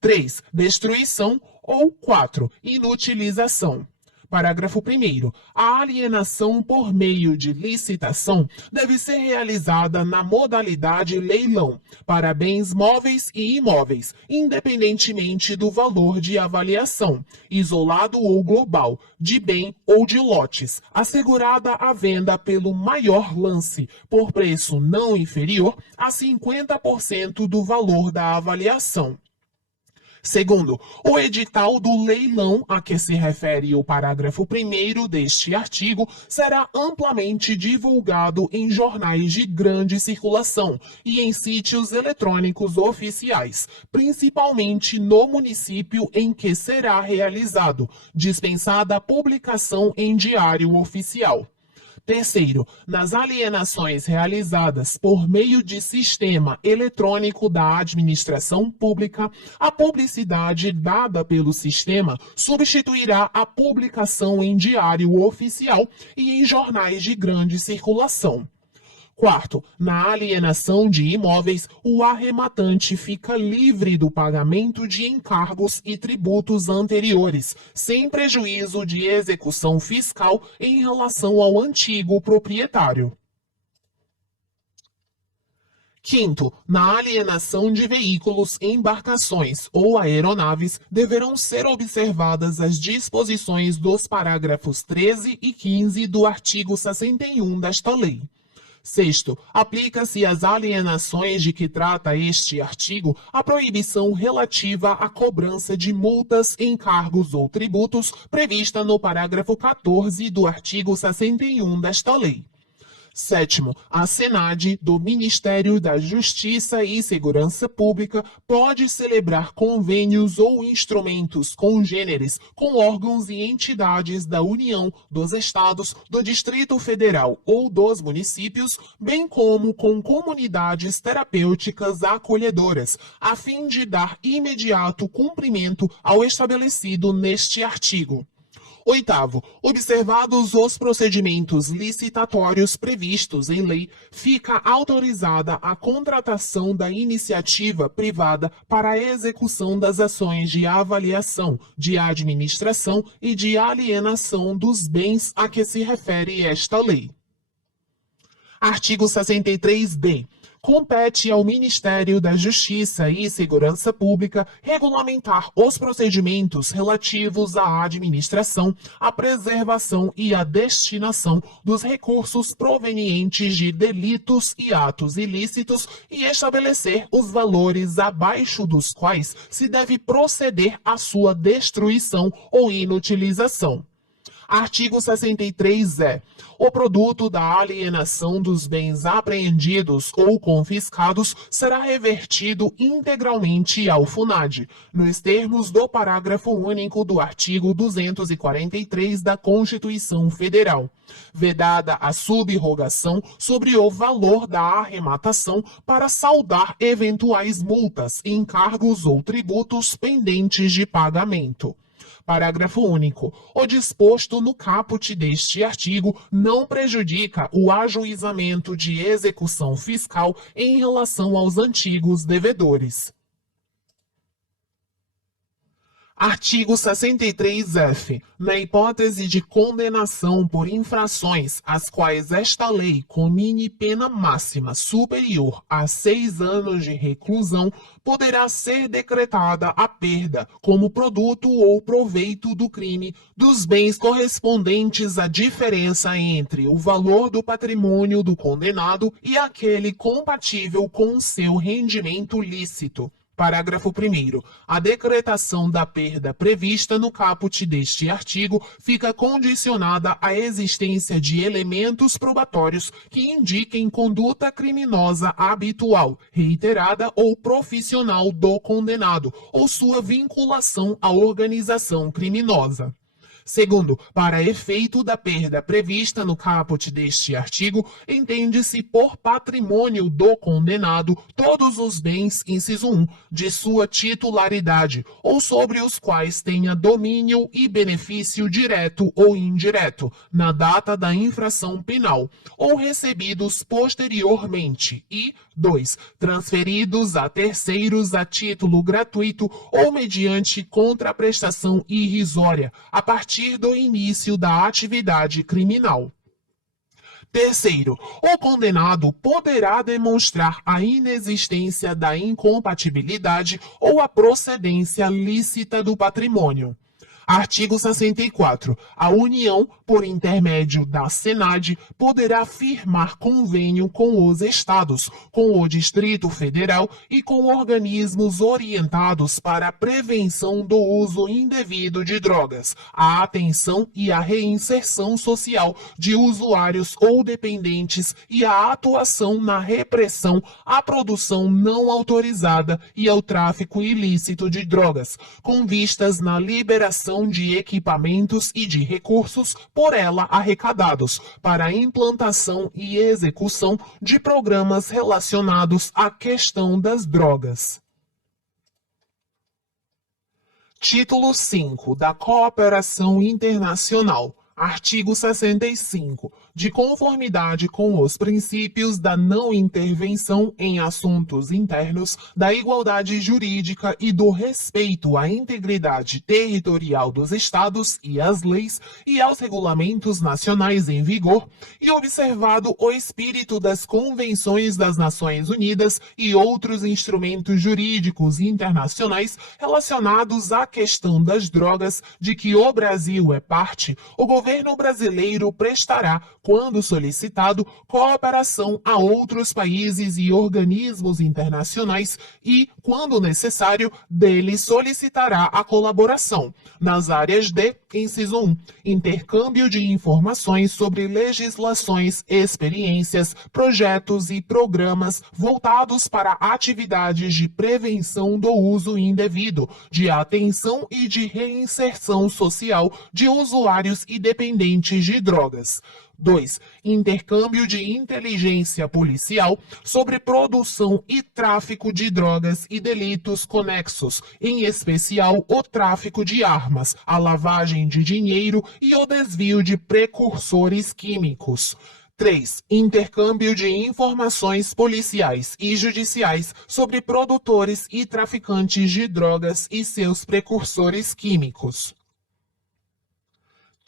3. Destruição ou 4. Inutilização. Parágrafo 1º. A alienação por meio de licitação deve ser realizada na modalidade leilão, para bens móveis e imóveis, independentemente do valor de avaliação, isolado ou global, de bem ou de lotes, assegurada a venda pelo maior lance, por preço não inferior a 50% do valor da avaliação. Segundo, o edital do leilão a que se refere o parágrafo 1º deste artigo será amplamente divulgado em jornais de grande circulação e em sítios eletrônicos oficiais, principalmente no município em que será realizado, dispensada a publicação em diário oficial. Terceiro, nas alienações realizadas por meio de sistema eletrônico da administração pública, a publicidade dada pelo sistema substituirá a publicação em diário oficial e em jornais de grande circulação. Quarto, na alienação de imóveis, o arrematante fica livre do pagamento de encargos e tributos anteriores, sem prejuízo de execução fiscal em relação ao antigo proprietário. Quinto, na alienação de veículos, embarcações ou aeronaves, deverão ser observadas as disposições dos parágrafos 13 e 15 do artigo 61 desta lei. Sexto, aplica-se às alienações de que trata este artigo a proibição relativa à cobrança de multas, encargos ou tributos prevista no parágrafo 14 do artigo 61 desta lei. Sétimo, a SENAD, do Ministério da Justiça e Segurança Pública, pode celebrar convênios ou instrumentos congêneres com órgãos e entidades da União, dos Estados, do Distrito Federal ou dos municípios, bem como com comunidades terapêuticas acolhedoras, a fim de dar imediato cumprimento ao estabelecido neste artigo. Oitavo, observados os procedimentos licitatórios previstos em lei, fica autorizada a contratação da iniciativa privada para a execução das ações de avaliação, de administração e de alienação dos bens a que se refere esta lei. Artigo 63-D. Compete ao Ministério da Justiça e Segurança Pública regulamentar os procedimentos relativos à administração, à preservação e à destinação dos recursos provenientes de delitos e atos ilícitos e estabelecer os valores abaixo dos quais se deve proceder à sua destruição ou inutilização. Artigo 63-E. O produto da alienação dos bens apreendidos ou confiscados será revertido integralmente ao FUNAD, nos termos do parágrafo único do artigo 243 da Constituição Federal, vedada a sub-rogação sobre o valor da arrematação para saldar eventuais multas, encargos ou tributos pendentes de pagamento. Parágrafo único. O disposto no caput deste artigo não prejudica o ajuizamento de execução fiscal em relação aos antigos devedores. Artigo 63-F. Na hipótese de condenação por infrações às quais esta lei comine pena máxima superior a 6 anos de reclusão, poderá ser decretada a perda, como produto ou proveito do crime, dos bens correspondentes à diferença entre o valor do patrimônio do condenado e aquele compatível com o seu rendimento lícito. Parágrafo 1º. A decretação da perda prevista no caput deste artigo fica condicionada à existência de elementos probatórios que indiquem conduta criminosa habitual, reiterada ou profissional do condenado, ou sua vinculação à organização criminosa. Segundo, para efeito da perda prevista no caput deste artigo, entende-se por patrimônio do condenado todos os bens, inciso 1, de sua titularidade, ou sobre os quais tenha domínio e benefício direto ou indireto, na data da infração penal, ou recebidos posteriormente, e 2. Transferidos a terceiros a título gratuito ou mediante contraprestação irrisória, a partir partir do início da atividade criminal. Terceiro, o condenado poderá demonstrar a inexistência da incompatibilidade ou a procedência lícita do patrimônio. Artigo 64. A União, por intermédio da Senad, poderá firmar convênio com os Estados, com o Distrito Federal e com organismos orientados para a prevenção do uso indevido de drogas, a atenção e a reinserção social de usuários ou dependentes e a atuação na repressão à produção não autorizada e ao tráfico ilícito de drogas, com vistas na liberação de equipamentos e de recursos por ela arrecadados para a implantação e execução de programas relacionados à questão das drogas. Título 5 da Cooperação Internacional. Artigo 65. De conformidade com os princípios da não intervenção em assuntos internos, da igualdade jurídica e do respeito à integridade territorial dos Estados e às leis e aos regulamentos nacionais em vigor, e observado o espírito das Convenções das Nações Unidas e outros instrumentos jurídicos internacionais relacionados à questão das drogas, de que o Brasil é parte, o governo brasileiro prestará, quando solicitado, cooperação a outros países e organismos internacionais e, quando necessário, dele solicitará a colaboração nas áreas de, inciso 1, intercâmbio de informações sobre legislações, experiências, projetos e programas voltados para atividades de prevenção do uso indevido, de atenção e de reinserção social de usuários e dependentes de drogas. 2. Intercâmbio de inteligência policial sobre produção e tráfico de drogas e delitos conexos, em especial o tráfico de armas, a lavagem de dinheiro e o desvio de precursores químicos. 3. Intercâmbio de informações policiais e judiciais sobre produtores e traficantes de drogas e seus precursores químicos.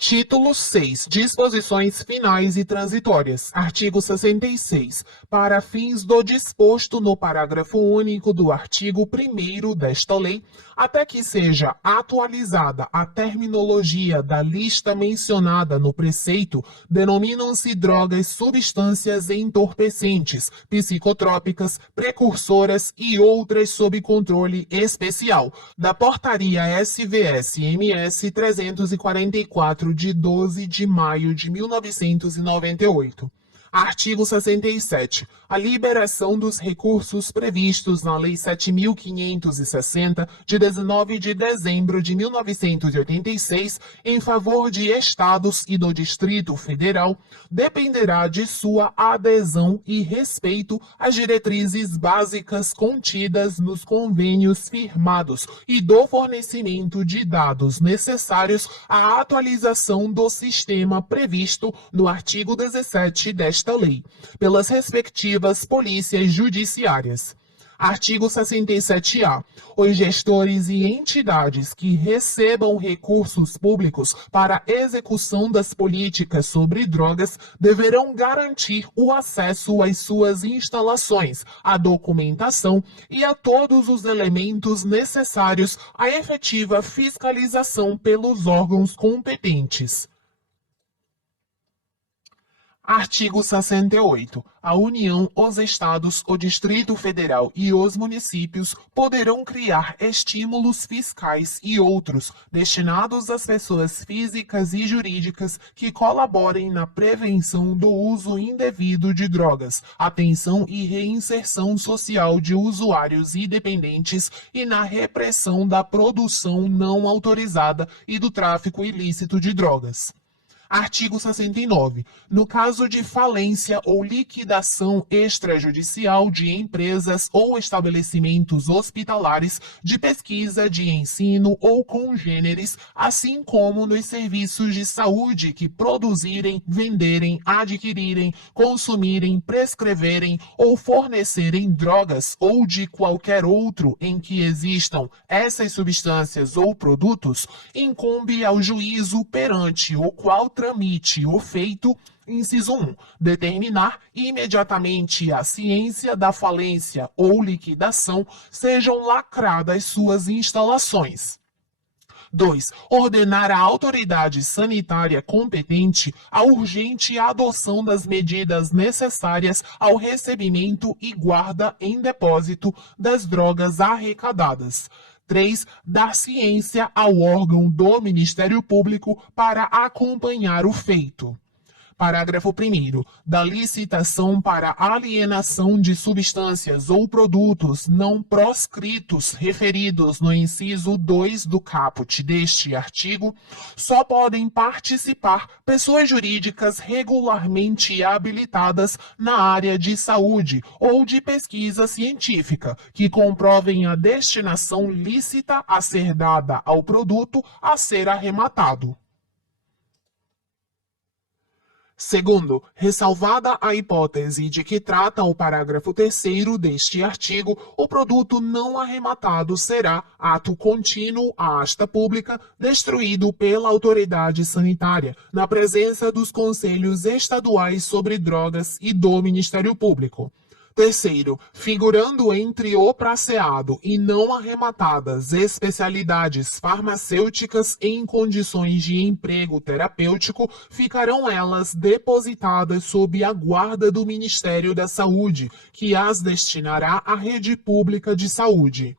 Título 6. Disposições finais e transitórias. Artigo 66. Para fins do disposto no parágrafo único do artigo 1º desta lei, até que seja atualizada a terminologia da lista mencionada no preceito, denominam-se drogas substâncias entorpecentes, psicotrópicas, precursoras e outras sob controle especial, da Portaria SVS-MS 344 de 12 de maio de 1998. Artigo 67. A liberação dos recursos previstos na Lei 7.560, de 19 de dezembro de 1986, em favor de Estados e do Distrito Federal, dependerá de sua adesão e respeito às diretrizes básicas contidas nos convênios firmados e do fornecimento de dados necessários à atualização do sistema previsto no artigo 17 desta lei, pelas respectivas polícias judiciárias. Artigo 67-A. Os gestores e entidades que recebam recursos públicos para execução das políticas sobre drogas deverão garantir o acesso às suas instalações, à documentação e a todos os elementos necessários à efetiva fiscalização pelos órgãos competentes. Artigo 68. A União, os Estados, o Distrito Federal e os municípios poderão criar estímulos fiscais e outros destinados às pessoas físicas e jurídicas que colaborem na prevenção do uso indevido de drogas, atenção e reinserção social de usuários e dependentes e na repressão da produção não autorizada e do tráfico ilícito de drogas. Artigo 69. No caso de falência ou liquidação extrajudicial de empresas ou estabelecimentos hospitalares, de pesquisa, de ensino ou congêneres, assim como nos serviços de saúde que produzirem, venderem, adquirirem, consumirem, prescreverem ou fornecerem drogas ou de qualquer outro em que existam essas substâncias ou produtos, incumbe ao juízo perante o qual tramite o feito, inciso 1, determinar imediatamente a ciência da falência ou liquidação, sejam lacradas suas instalações. 2. Ordenar à autoridade sanitária competente a urgente adoção das medidas necessárias ao recebimento e guarda em depósito das drogas arrecadadas. 3. Dar ciência ao órgão do Ministério Público para acompanhar o feito. Parágrafo 1º. Da licitação para alienação de substâncias ou produtos não proscritos referidos no inciso 2 do caput deste artigo, só podem participar pessoas jurídicas regularmente habilitadas na área de saúde ou de pesquisa científica, que comprovem a destinação lícita a ser dada ao produto a ser arrematado. Segundo, ressalvada a hipótese de que trata o parágrafo 3º deste artigo, o produto não arrematado será, ato contínuo à asta pública, destruído pela autoridade sanitária, na presença dos Conselhos Estaduais sobre Drogas e do Ministério Público. Terceiro, figurando entre o praceado e não arrematadas especialidades farmacêuticas em condições de emprego terapêutico, ficarão elas depositadas sob a guarda do Ministério da Saúde, que as destinará à rede pública de saúde.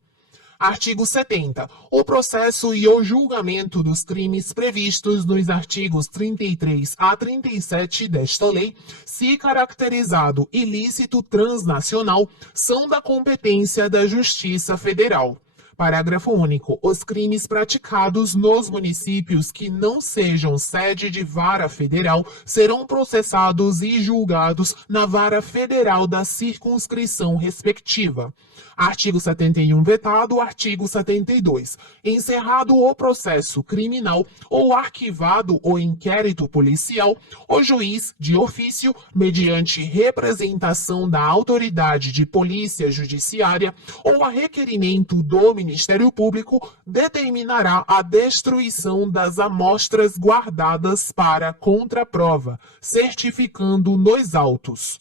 Artigo 70. O processo e o julgamento dos crimes previstos nos artigos 33 a 37 desta lei, se caracterizado ilícito transnacional, são da competência da Justiça Federal. Parágrafo único. Os crimes praticados nos municípios que não sejam sede de vara federal serão processados e julgados na vara federal da circunscrição respectiva. Artigo 71 vetado. Artigo 72. Encerrado o processo criminal ou arquivado o inquérito policial, o juiz, de ofício, mediante representação da autoridade de polícia judiciária ou a requerimento do Ministério Público, determinará a destruição das amostras guardadas para contraprova, certificando nos autos.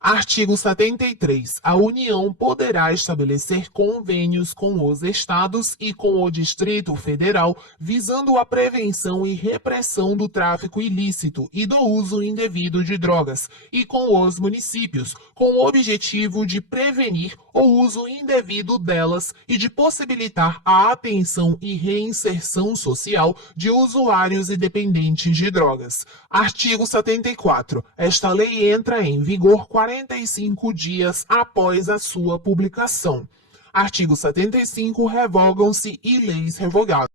Artigo 73. A União poderá estabelecer convênios com os Estados e com o Distrito Federal, visando a prevenção e repressão do tráfico ilícito e do uso indevido de drogas, e com os municípios, com o objetivo de prevenir o uso indevido delas e de possibilitar a atenção e reinserção social de usuários e dependentes de drogas. Artigo 74. Esta lei entra em vigor 45 dias após a sua publicação. Artigo 75. Revogam-se e leis revogadas.